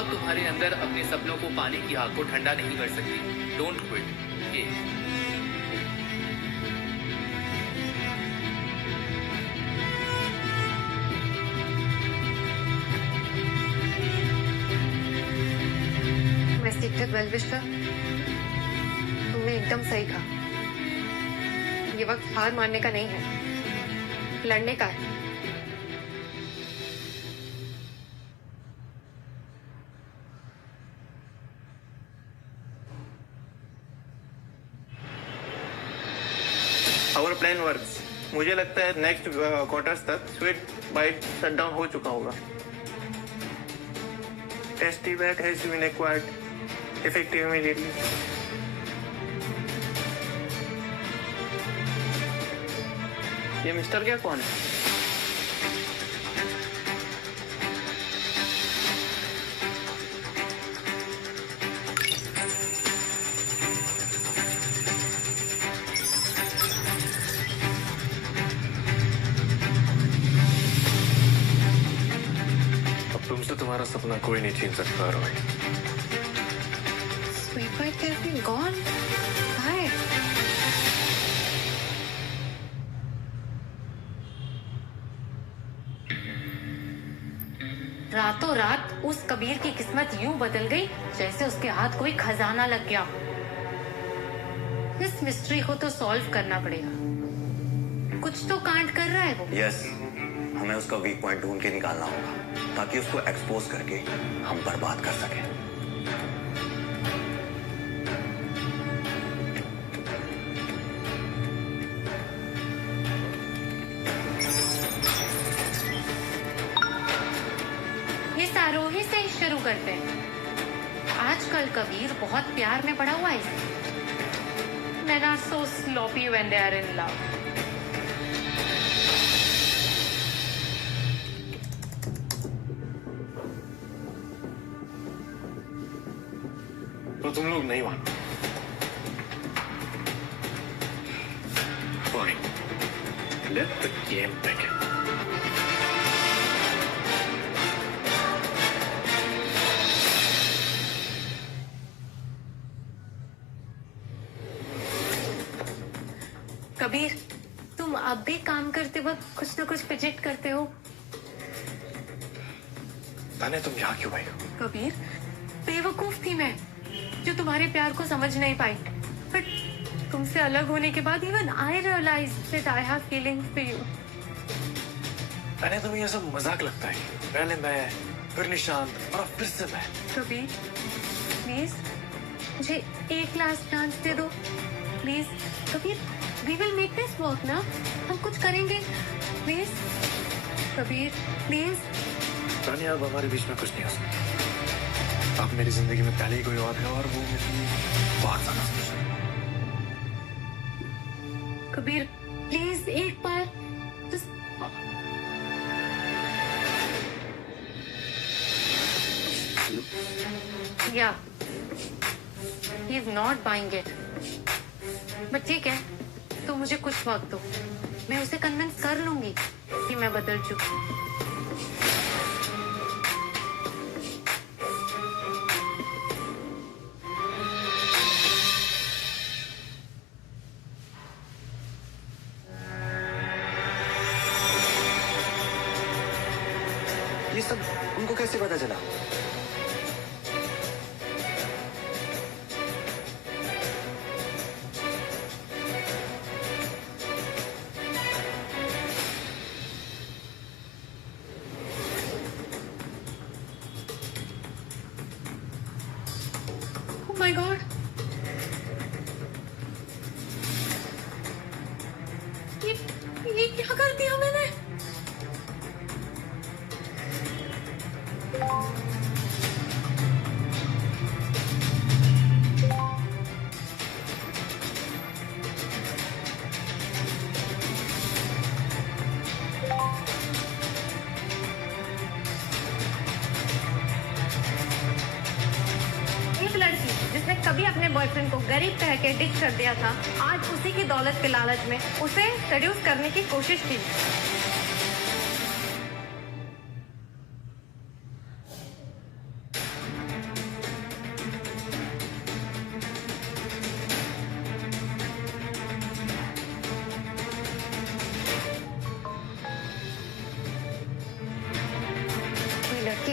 अब तुम्हारे अंदर अपने सपनों को पाने की आग को ठंडा नहीं कर सकती। Don't quit. ये मैं सीक्रेट वेल विशर, तुमने एकदम सही कहा। ये वक्त हार मानने का नहीं है, लड़ने का है। Our plan works. मुझे लगता है नेक्स्ट क्वार्टर्स तक स्वीट बाइट शट डाउन हो चुका होगा। Tasty bat has been acquired effective immediately. ये मिस्टर क्या कौन है? तुमसे तुम्हारा सपना कोई नहीं छीन सकता Rohit. Sweet bite has been gone. Why? रातों रात उस कबीर की किस्मत यूं बदल गई जैसे उसके हाथ कोई खजाना लग गया। इस मिस्ट्री को तो सॉल्व करना पड़ेगा। कुछ तो कांड कर रहा है वो। यस, हमें उसका वीक पॉइंट ढूंढ के निकालना होगा ताकि उसको एक्सपोज करके हम बर्बाद कर सकें। ये सारोही से ही शुरू करते हैं। आजकल कबीर बहुत प्यार में पड़ा हुआ है। Men are so sloppy when they are in love. तो तुम लोग नहीं मानो। Fine. Let the game begin. Kabir, तुम अब भी काम करते वक्त कुछ न कुछ प्रोजेक्ट करते हो। ताने, तुम यहाँ क्यों आई हो? कबीर, बेवकूफ थी मैं जो तुम्हारे प्यार को समझ नहीं पाई। बट तुमसे अलग होने के बाद even I realise that I have feelings for you. ताने, तुम्हें ये सब मजाक लगता है। पहले मैं, फिर निशांत और अब फिर से मैं। कबीर, प्लीज मुझे एक लास्ट चांस दे दो please. Kabir, we will make this work ना। हम कुछ करेंगे प्लीज। कबीर प्लीज। ताने, अब हमारे बीच में कुछ नहीं हो सकता। अब मेरी जिंदगी में पहले ही कोई और है और वो मेरे लिए बहुत ज्यादा स्पेशल है। कबीर प्लीज एक बार या he is not buying it. But ठीक है, तो मुझे कुछ वक्त दो, मैं उसे कन्विंस कर लूंगी कि मैं बदल चुकी हूँ। ये सब उनको कैसे पता चला? Oh my God! ये क्या कर दिया मैंने? एक लड़की जिसने कभी अपने बॉयफ्रेंड को गरीब कह के डिच कर दिया था, आज उसी की दौलत के लालच में उसे सेड्यूस करने की कोशिश की।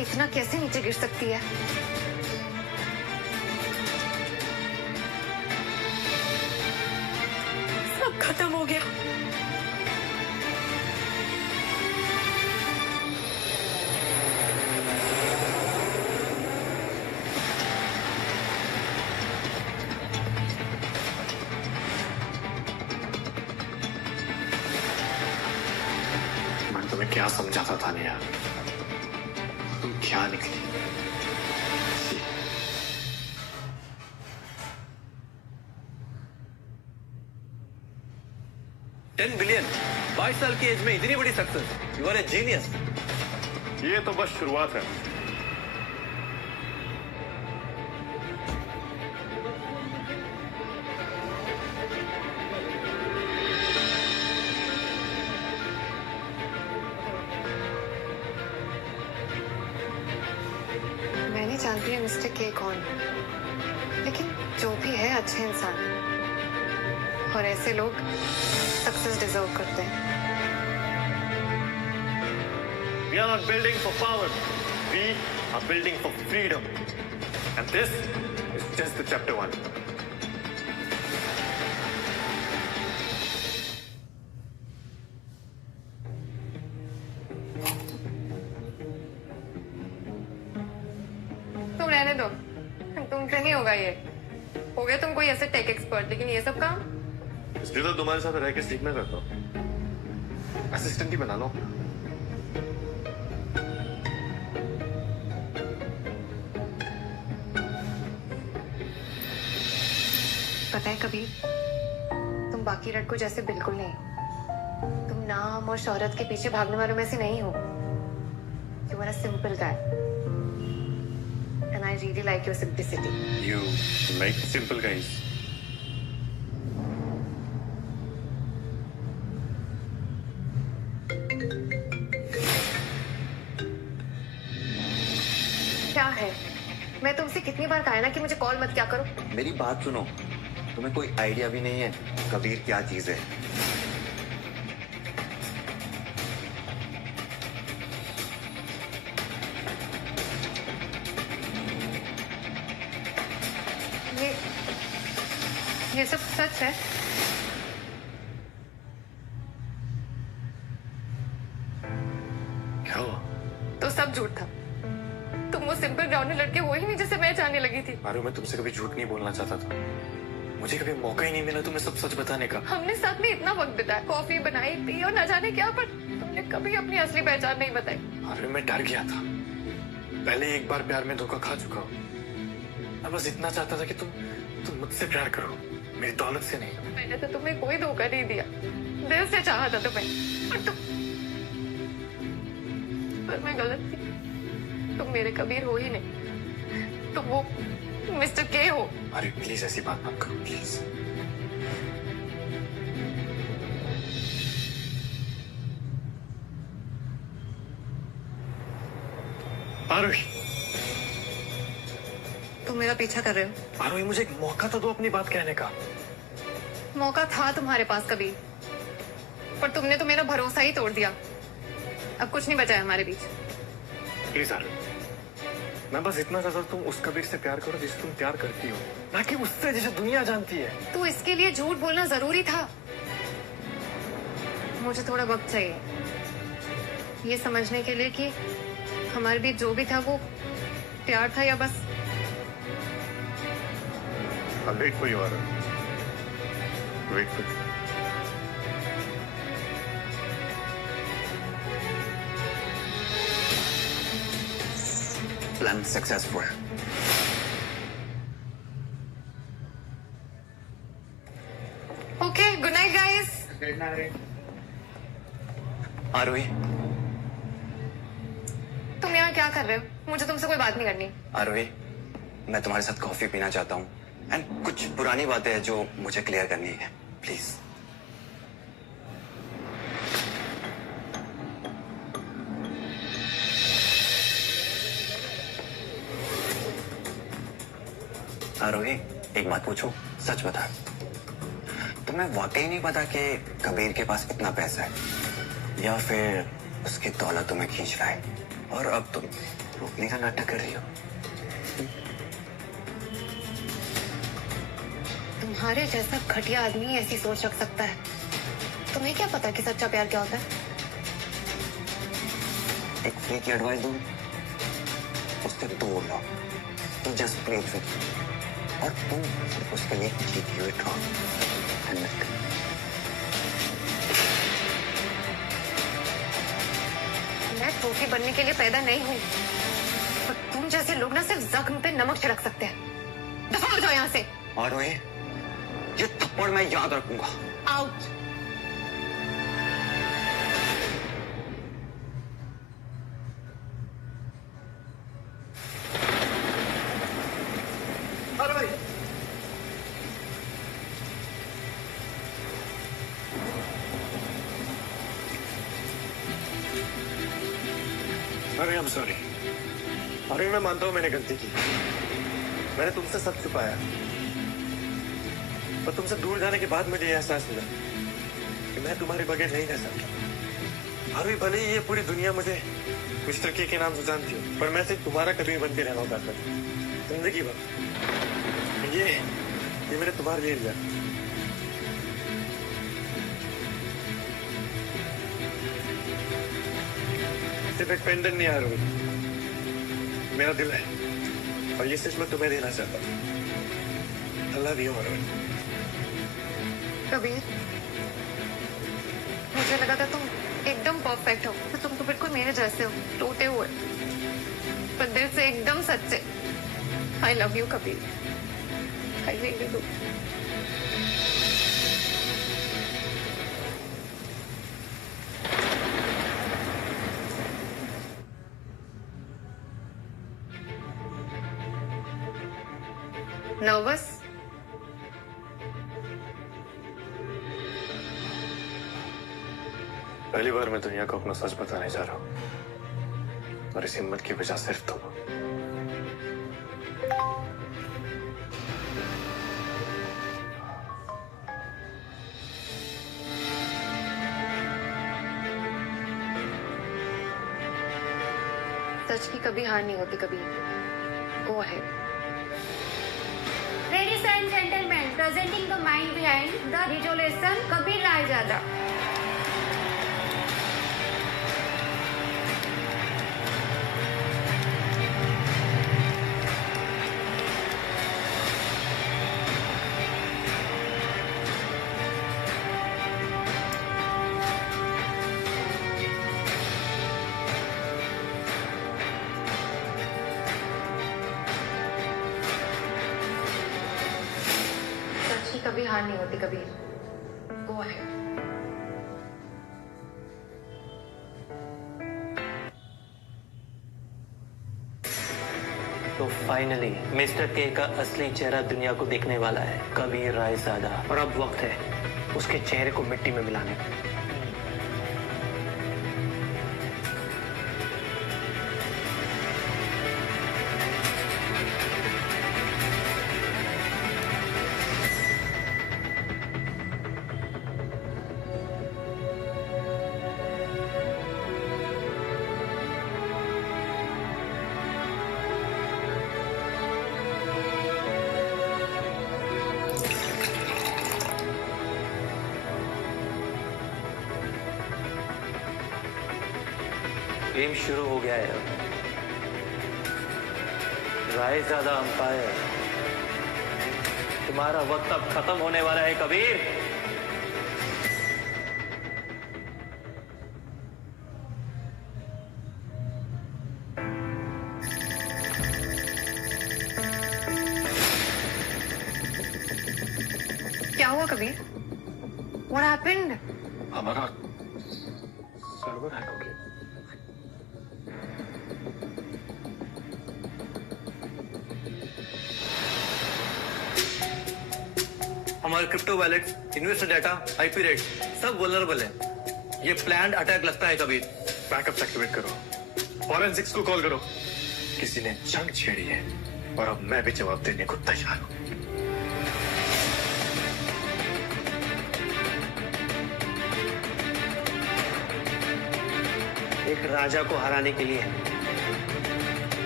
इतना कैसे नीचे गिर सकती है? सब खत्म हो गया। मैं तुम्हें क्या समझाता था नेहा, तुम क्या निकली? 10 बिलियन 22 साल की एज में इतनी बड़ी success, you R A genius. ये तो बस शुरुआत है। मैं नहीं जानती है मिस्टर के कौन, लेकिन जो भी है अच्छे इंसान, और ऐसे लोग सक्सेस डिजर्व करते हैं। We are not building for power. We are building for freedom. And this is just the chapter 1. तुम रहने दो, तुमसे नहीं होगा ये। हो गया तुम कोई ऐसे टेक एक्सपर्ट, लेकिन ये सब काम इसलिए तो तुम्हारे साथ रह के सीखना करता हूँ। असिस्टेंट ही बना लो। पता है कबीर, तुम बाकी लड़कों जैसे बिल्कुल नहीं। तुम नाम और शोहरत के पीछे भागने वालों में से नहीं हो। You are a simple guy, and I really like your simplicity. You like simple guys. क्या है? मैं तुमसे कितनी बार कहा है ना कि मुझे कॉल मत क्या करो। मेरी बात सुनो, तुम्हें कोई आइडिया भी नहीं है कबीर क्या चीज है। ये सब सच है? क्या हुआ? तो सब झूठ था। तुम वो सिंपल ग्राउंडेड लड़के वो ही नहीं जैसे मैं जानने लगी थी। मारू, मैं तुमसे कभी झूठ नहीं बोलना चाहता था। मुझे कभी मौका ही नहीं मिला तुम्हें सब सच बताने का। हमने साथ में इतना वक्त बिताया, कॉफी बनाई, पी और न जाने क्या, पर तुमने कभी अपनी असली पहचान नहीं बताई। अरे मैं डर गया था, पहले एक बार प्यार में धोखा खा चुका हूँ। मैं बस इतना चाहता था कि तुम मुझसे प्यार करो, मेरी दौलत से नहीं। मैंने तो तुम्हें कोई धोखा नहीं दिया, दिल से चाहा था तुम्हें, पर मैं गलत थी। तुम मेरे कबीर हो ही नहीं, तुम वो मिस्टर के हो। अरे प्लीज ऐसी बात मत करो प्लीज। आरोही, तुम मेरा पीछा कर रहे हो? आरोही मुझे एक मौका तो दो अपनी बात कहने का। मौका था तुम्हारे पास कबीर, पर तुमने तो मेरा भरोसा ही तोड़ दिया। अब कुछ नहीं बचा है हमारे बीच। प्लीज आरोही, मैं बस इतना चाहता तुम उस कबीर से प्यार करो जिसे तुम प्यार करती हो, ना कि उससे जिसे दुनिया जानती है। तो इसके लिए झूठ बोलना जरूरी था? मुझे थोड़ा वक्त चाहिए ये समझने के लिए कि हमारे बीच जो भी था वो प्यार था या बस। I'll wait for you, Arun. Wait for you. Plan successful. Okay, good night, guys. Good night. आरोही, तुम यहाँ क्या कर रहे हो? मुझे तुमसे कोई बात नहीं करनी। आरोही, मैं तुम्हारे साथ कॉफी पीना चाहता हूँ, एंड कुछ पुरानी बातें हैं जो मुझे क्लियर करनी है, प्लीज। आरोही, एक बात पूछूं, सच बता, तुम्हें वाकई नहीं पता कि कबीर के पास इतना पैसा है, या फिर उसकी दौलत तुम्हें खींच रहा है और अब तुम रोकने का नाटक कर रही हो? तुम्हारे जैसा घटिया आदमी ऐसी सोच रख सकता है। तुम्हें क्या पता कि सच्चा प्यार क्या होता है? एक फ्री की एडवाइस दूं, उससे दूर रहो। तू जस्ट प्ले विद और तुम सिर्फ उसके लिए कीप यू इट रॉन्ग। मैं ट्रॉफी बनने के लिए पैदा नहीं हुई, और तुम जैसे लोग ना सिर्फ जख्म पे नमक छिड़क सकते हैं। दफा हो जाओ यहाँ से। और ये थप्पड़ मैं याद रखूंगा। आउट। अरे I'm sorry। अरे मैं मानता हूँ मैंने गलती की। मैंने तुमसे सब छुपाया, पर तुमसे दूर जाने के बाद मुझे एहसास हुआ कि मैं तुम्हारे बगैर नहीं रह सकता। अरे भले ही ये पूरी दुनिया मुझे मिस्टर के नाम से जानती हो, पर मैं सिर्फ तुम्हारा कभी बन के रहना चाहता था जिंदगी भर। ये मैंने तुम्हारे लिए लिया। सिर्फ एक पेंडेंट नहीं आ रही, मेरा दिल है, और ये सिर्फ मैं तुम्हें देना चाहता हूँ। I love you, Arvind. Kabir, मुझे लगा था तुम एकदम परफेक्ट हो, तो तुम तो बिल्कुल मेरे जैसे हो, टूटे हुए, पर दिल से एकदम सच्चे। I love you, Kabir. I really do। Nervous? पहली बार मैं दुनिया को अपना सच बताने जा रहा हूँ, और इस हिम्मत की वजह सिर्फ तुम। सच की कभी हार नहीं होती Kabir. Go ahead। Ladies and gentlemen, presenting the mind behind the resolution, Kabir Raizada। कभी हार नहीं होती कबीर। Go ahead। तो फाइनली मिस्टर के का असली चेहरा दुनिया को देखने वाला है, कबीर रायजादा। और अब वक्त है उसके चेहरे को मिट्टी में मिलाने का। गेम शुरू हो गया है। रायजादा अंपायर, तुम्हारा वक्त अब खत्म होने वाला है कबीर। क्या हुआ कबीर? What happened? हमारा सर्वर हैक हो गया। हमारे crypto wallets, investor data, IP rate सब वल्नरेबल है। ये प्लान्ड अटैक लगता है कबीर। बैकअप एक्टिवेट करो, फॉरेंसिक्स को कॉल करो। किसी ने जंग छेड़ी है, और अब मैं भी जवाब देने को तैयार हूं। एक राजा को हराने के लिए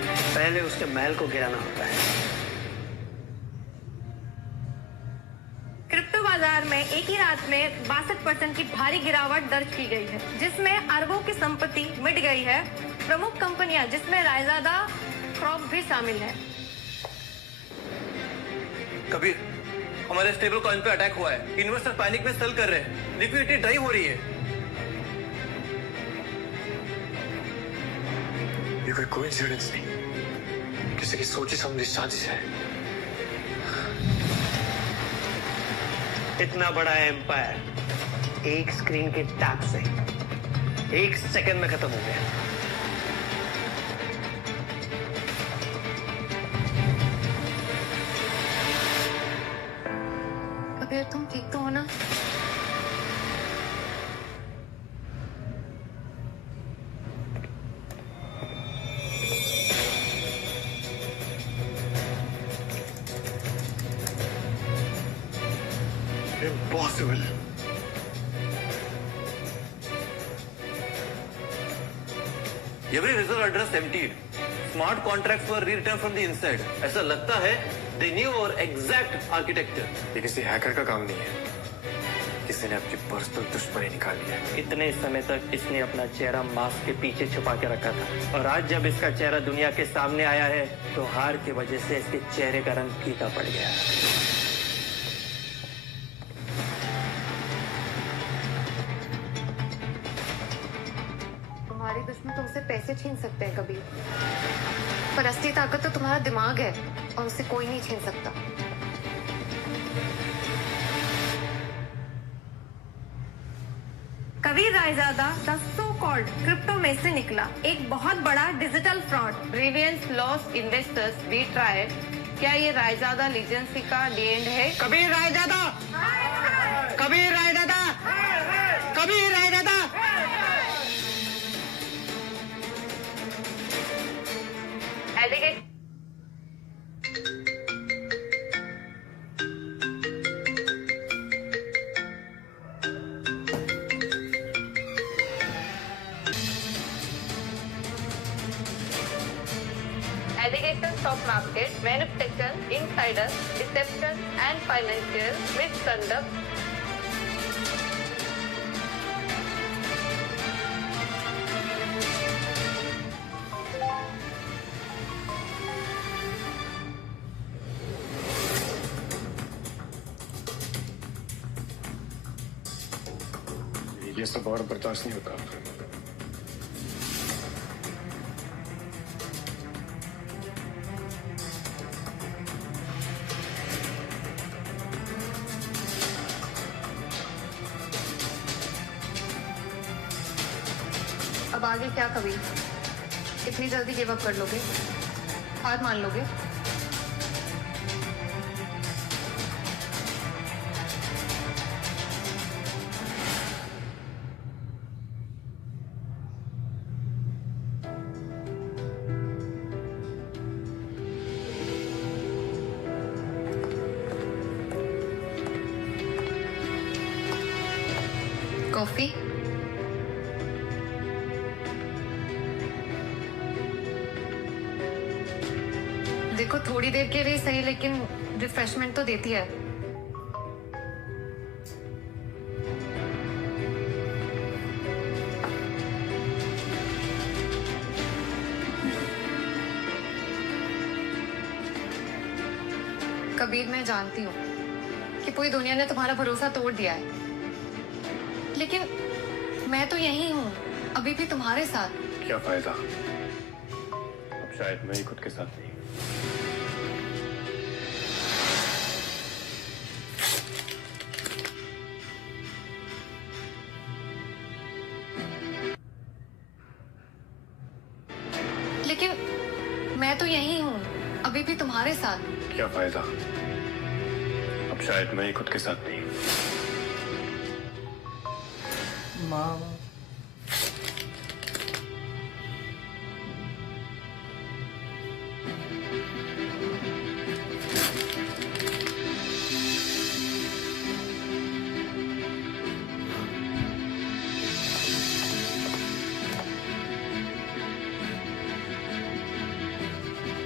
पहले उसके महल को गिराना होता है। क्रिप्टो बाजार में एक ही रात में 62% की भारी गिरावट दर्ज की गई है, जिसमें अरबों की संपत्ति मिट गई है। प्रमुख कंपनियां जिसमें रायजादा क्रॉप भी शामिल है। कबीर, हमारे स्टेबल कॉइन पे अटैक हुआ है। इन्वेस्टर पैनिक में सेल कर रहे हैं। लिक्विडिटी ड्राइव हो रही है। ये कोई कोइंसिडेंस नहीं, किसी की सोची समझी साजिश है। इतना बड़ा एम्पायर एक स्क्रीन के टैप से 1 सेकंड में खत्म हो गया। कबीर, तुम ठीक तो हो ना? Impossible. Every reserve address emptied. Smart contracts were rewritten from the inside. ऐसा लगता है they knew our exact architecture. ये किसी हैकर का काम नहीं है, किसी ने अपनी पर्सनल दुश्मनी निकाली है। इतने समय तक इसने अपना चेहरा मास्क के पीछे छुपा के रखा था, और आज जब इसका चेहरा दुनिया के सामने आया है तो हार की वजह से इसके चेहरे का रंग फीका पड़ गया। तुम्हारे दुश्मन तुमसे पैसे छीन सकते हैं कबीर, पर असली ताकत तो तुम्हारा दिमाग है, और उसे कोई नहीं छीन सकता। Kabir Raizada the so called crypto में से निकला एक बहुत बड़ा digital fraud. Brilliance loss investors we tried. क्या ये रायजादा लीजेंसी का दी एंड है? Kabir Raizada, Kabir Raizada, Kabir Raizada. एलिगेट Alligator stock market, manipulation, insider, deception and financial misconduct. ये सब और बर्दाश्त नहीं होता। अब आगे क्या कबीर? इतनी जल्दी गिव अप कर लोगे? हार मान लोगे? कॉफी? देखो, थोड़ी देर के लिए सही, लेकिन रिफ्रेशमेंट तो देती है। कबीर, मैं जानती हूँ कि पूरी दुनिया ने तुम्हारा भरोसा तोड़ दिया है, लेकिन मैं तो यही हूँ, अभी भी तुम्हारे साथ। क्या फायदा? अब शायद मैं ही खुद के साथ नहीं। लेकिन मैं तो यही हूँ, अभी भी तुम्हारे साथ। क्या फायदा? अब शायद मैं ही खुद के साथ नहीं। मामा,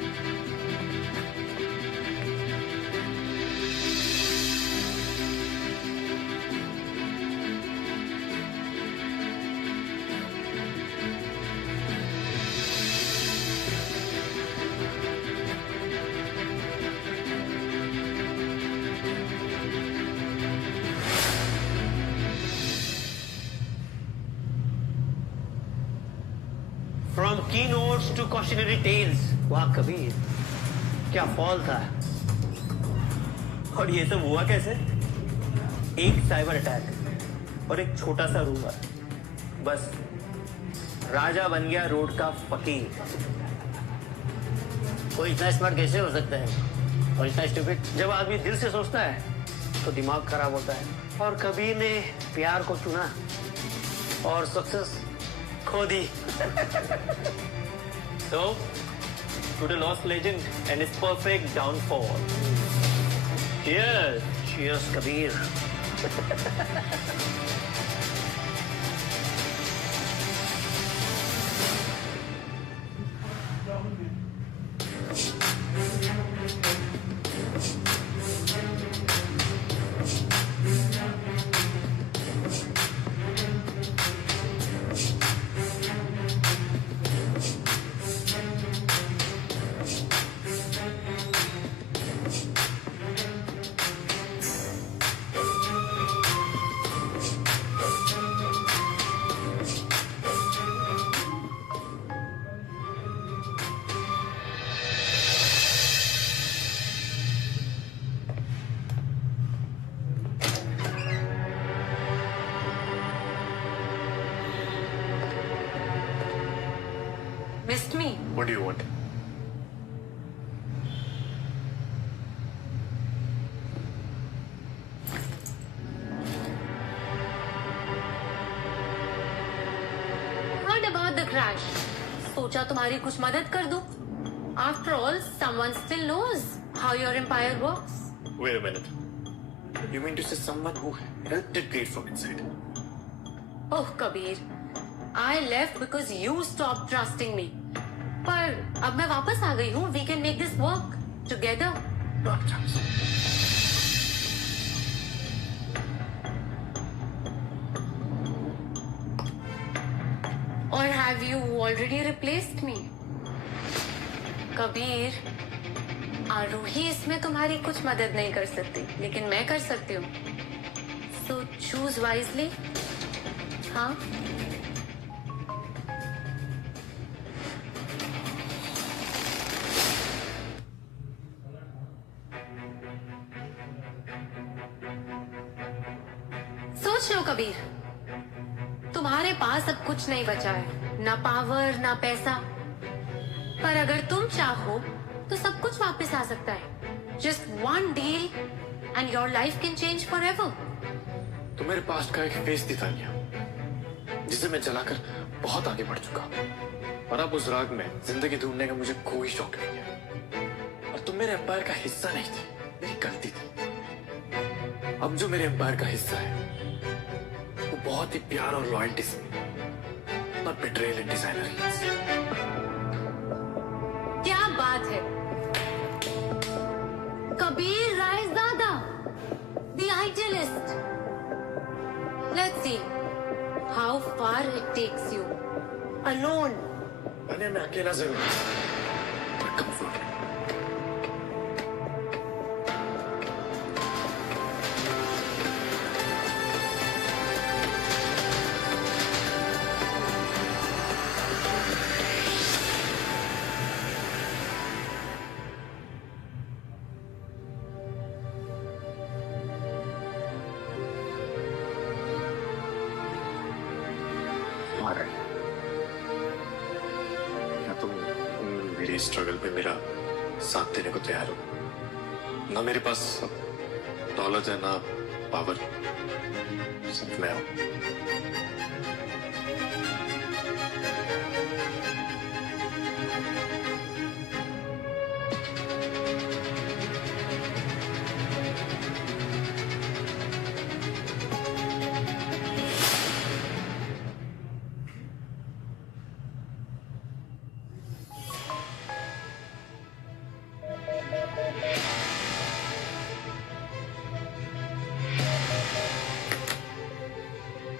Keynotes to cautionary tales. वाह कबीर, क्या फॉल था। और ये सब हुआ कैसे? एक साइबर अटैक और एक छोटा सा रूमर, बस राजा बन गया रोड का फकीर। कोई इतना स्मार्ट कैसे हो सकता है और इतना स्टूपिड? जब आदमी दिल से सोचता है तो दिमाग खराब होता है। और कबीर ने प्यार को चुना और सक्सेस खो दी। So, to the lost legend and his perfect downfall. Cheers, cheers, Kabir. Missed me? What do you want? Heard about the crash. सोचा तुम्हारी कुछ मदद कर दूं. After all, someone still knows how your empire works. Wait a minute. You mean to say someone who helped it bleed from inside? Oh, Kabir, I left because you stopped trusting me. पर अब मैं वापस आ गई हूँ. We can make this work together. Not a chance. Or have you already replaced me? Kabir, आरूही इसमें तुम्हारी कुछ मदद नहीं कर सकती, लेकिन मैं कर सकती हूँ. So choose wisely. हाँ? सोच लो कबीर, तुम्हारे पास अब कुछ नहीं बचा है, ना पावर ना पैसा, पर अगर तुम चाहो तो सब कुछ वापस आ सकता है. Just one deal and your life can change forever. तो मेरे पास्ट का एक फेस थी तानिया, जिसे मैं जलाकर बहुत आगे बढ़ चुका हूँ, और अब उस राग में जिंदगी ढूंढने का मुझे कोई शौक नहीं है. और तुम मेरे एम्पायर का हिस्सा नहीं थी, मेरी गलती थी. अब जो मेरे एम्पायर का हिस्सा है वो बहुत ही प्यार और लॉयल्टी से, नॉट बिट्रेयल एंड डिजाइनर. क्या बात है Kabir Raizada, the idealist. Let's see how far it takes you. Alone. Tania, मैं अकेला जरूर पर कमजोर नहीं. क्या तुम मेरी स्ट्रगल पे मेरा साथ देने को तैयार हो? ना मेरे पास दौलत है, ना पावर, सिर्फ मैं हूं.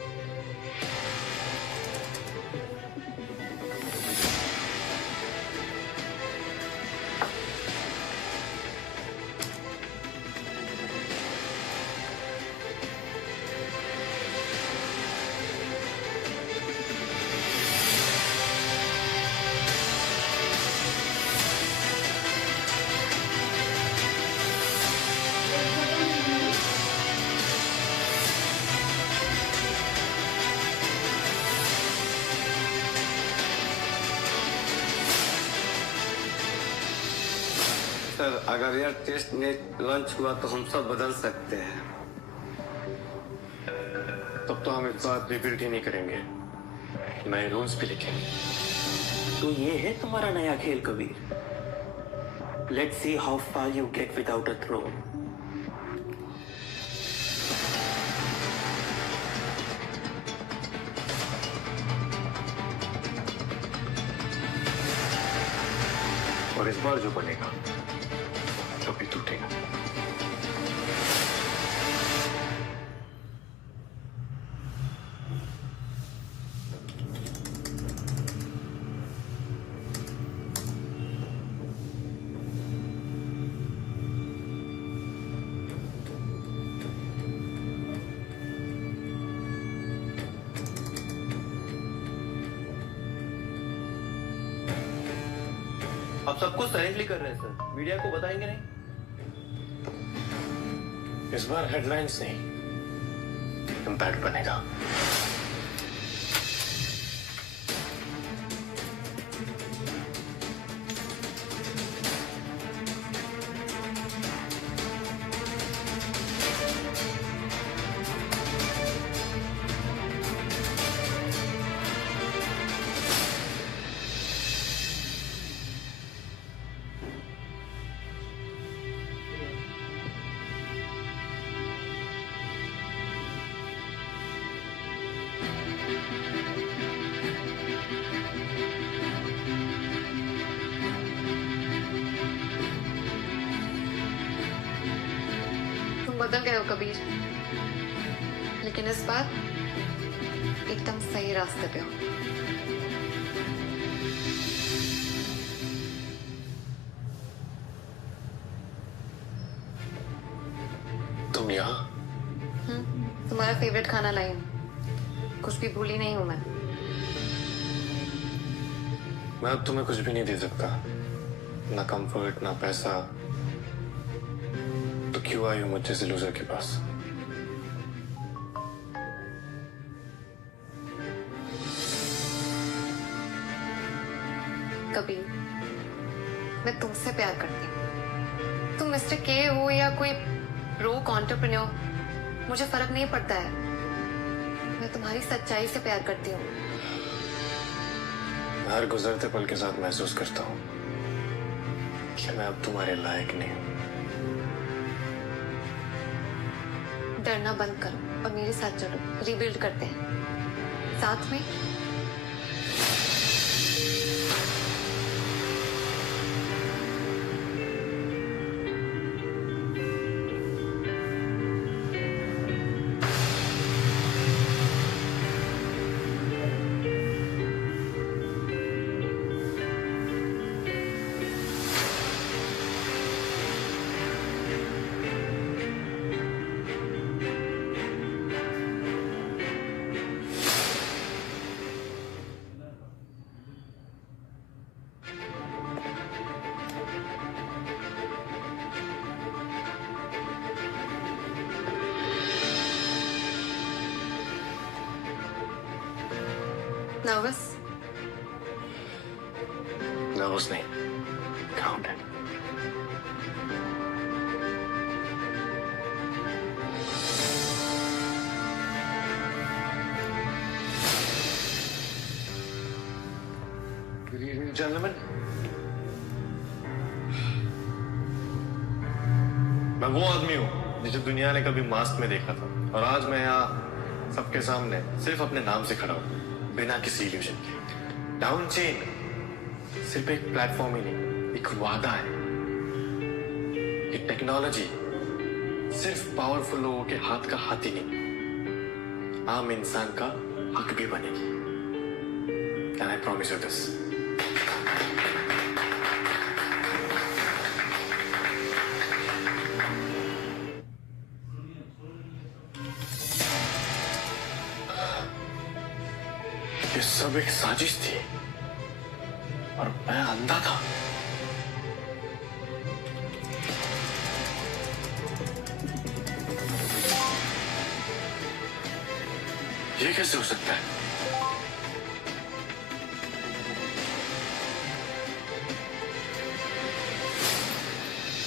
सर, अगर यह टेस्ट नेट लॉन्च हुआ तो हम सब बदल सकते हैं। तब तो हम इस बार रिबिल्ड ही नहीं करेंगे, नए रूल्स भी लिखेंगे। तो ये है तुम्हारा नया खेल Kabir. Let's see how far you get without a throne. और इस बार जो बनेगा कभी टूटेगा। आप सब कुछ साइलेंटली कर रहे हैं सर, मीडिया को बताएंगे नहीं? इस बार हेडलाइंस नहीं, इम्पैक्ट बनेगा। बदल गए हो कबीर, लेकिन इस बार एकदम सही रास्ते पे हो। तुम यहाँ? तुम्हारा फेवरेट खाना लाई हूं, कुछ भी भूली नहीं हूं मैं अब तुम्हें कुछ भी नहीं दे सकता, ना कंफर्ट ना पैसा, तो क्यों आई हो मुझ जैसे लूजर के पास? कबीर, मैं तुमसे प्यार करती हूँ। तुम मिस्टर के हो या कोई ब्रोक एंटरप्रेन्योर, मुझे फर्क नहीं पड़ता है। मैं तुम्हारी सच्चाई से प्यार करती हूँ। हर गुजरते पल के साथ महसूस करता हूँ कि मैं अब तुम्हारे लायक नहीं हूँ। डरना बंद करो और मेरे साथ चलो, रिबिल्ड करते हैं साथ में। नर्वस? नर्वस नहीं, ग्राउंडेड। Good evening, gentlemen. मैं वो आदमी हूँ जिसे दुनिया ने कभी मास्क में देखा था, और आज मैं यहाँ सबके सामने सिर्फ अपने नाम से खड़ा हूँ, बिना किसी इल्यूजन के। डाउन चेन सिर्फ एक प्लेटफॉर्म ही नहीं, एक वादा है। ये टेक्नोलॉजी सिर्फ पावरफुल लोगों के हाथ का हाथ ही नहीं, आम इंसान का हक भी बनेगी। Can I promise you this? ये सब एक साजिश थी और मैं अंधा था। ये कैसे हो सकता है?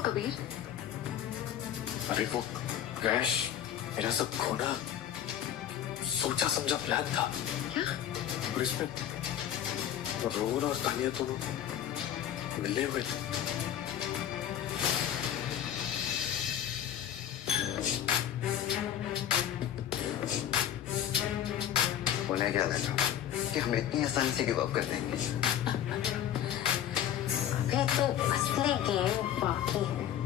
कबीर? अरे वो क्रैश, मेरा सब खोना सोचा समझा प्लान था। क्या? और इसमें रोहन और तानिया दोनों मिलने हुए थे। उन्हें क्या लगा कि हम इतनी आसानी से गिव अप कर देंगे? अभी तो असली गेम बाकी है।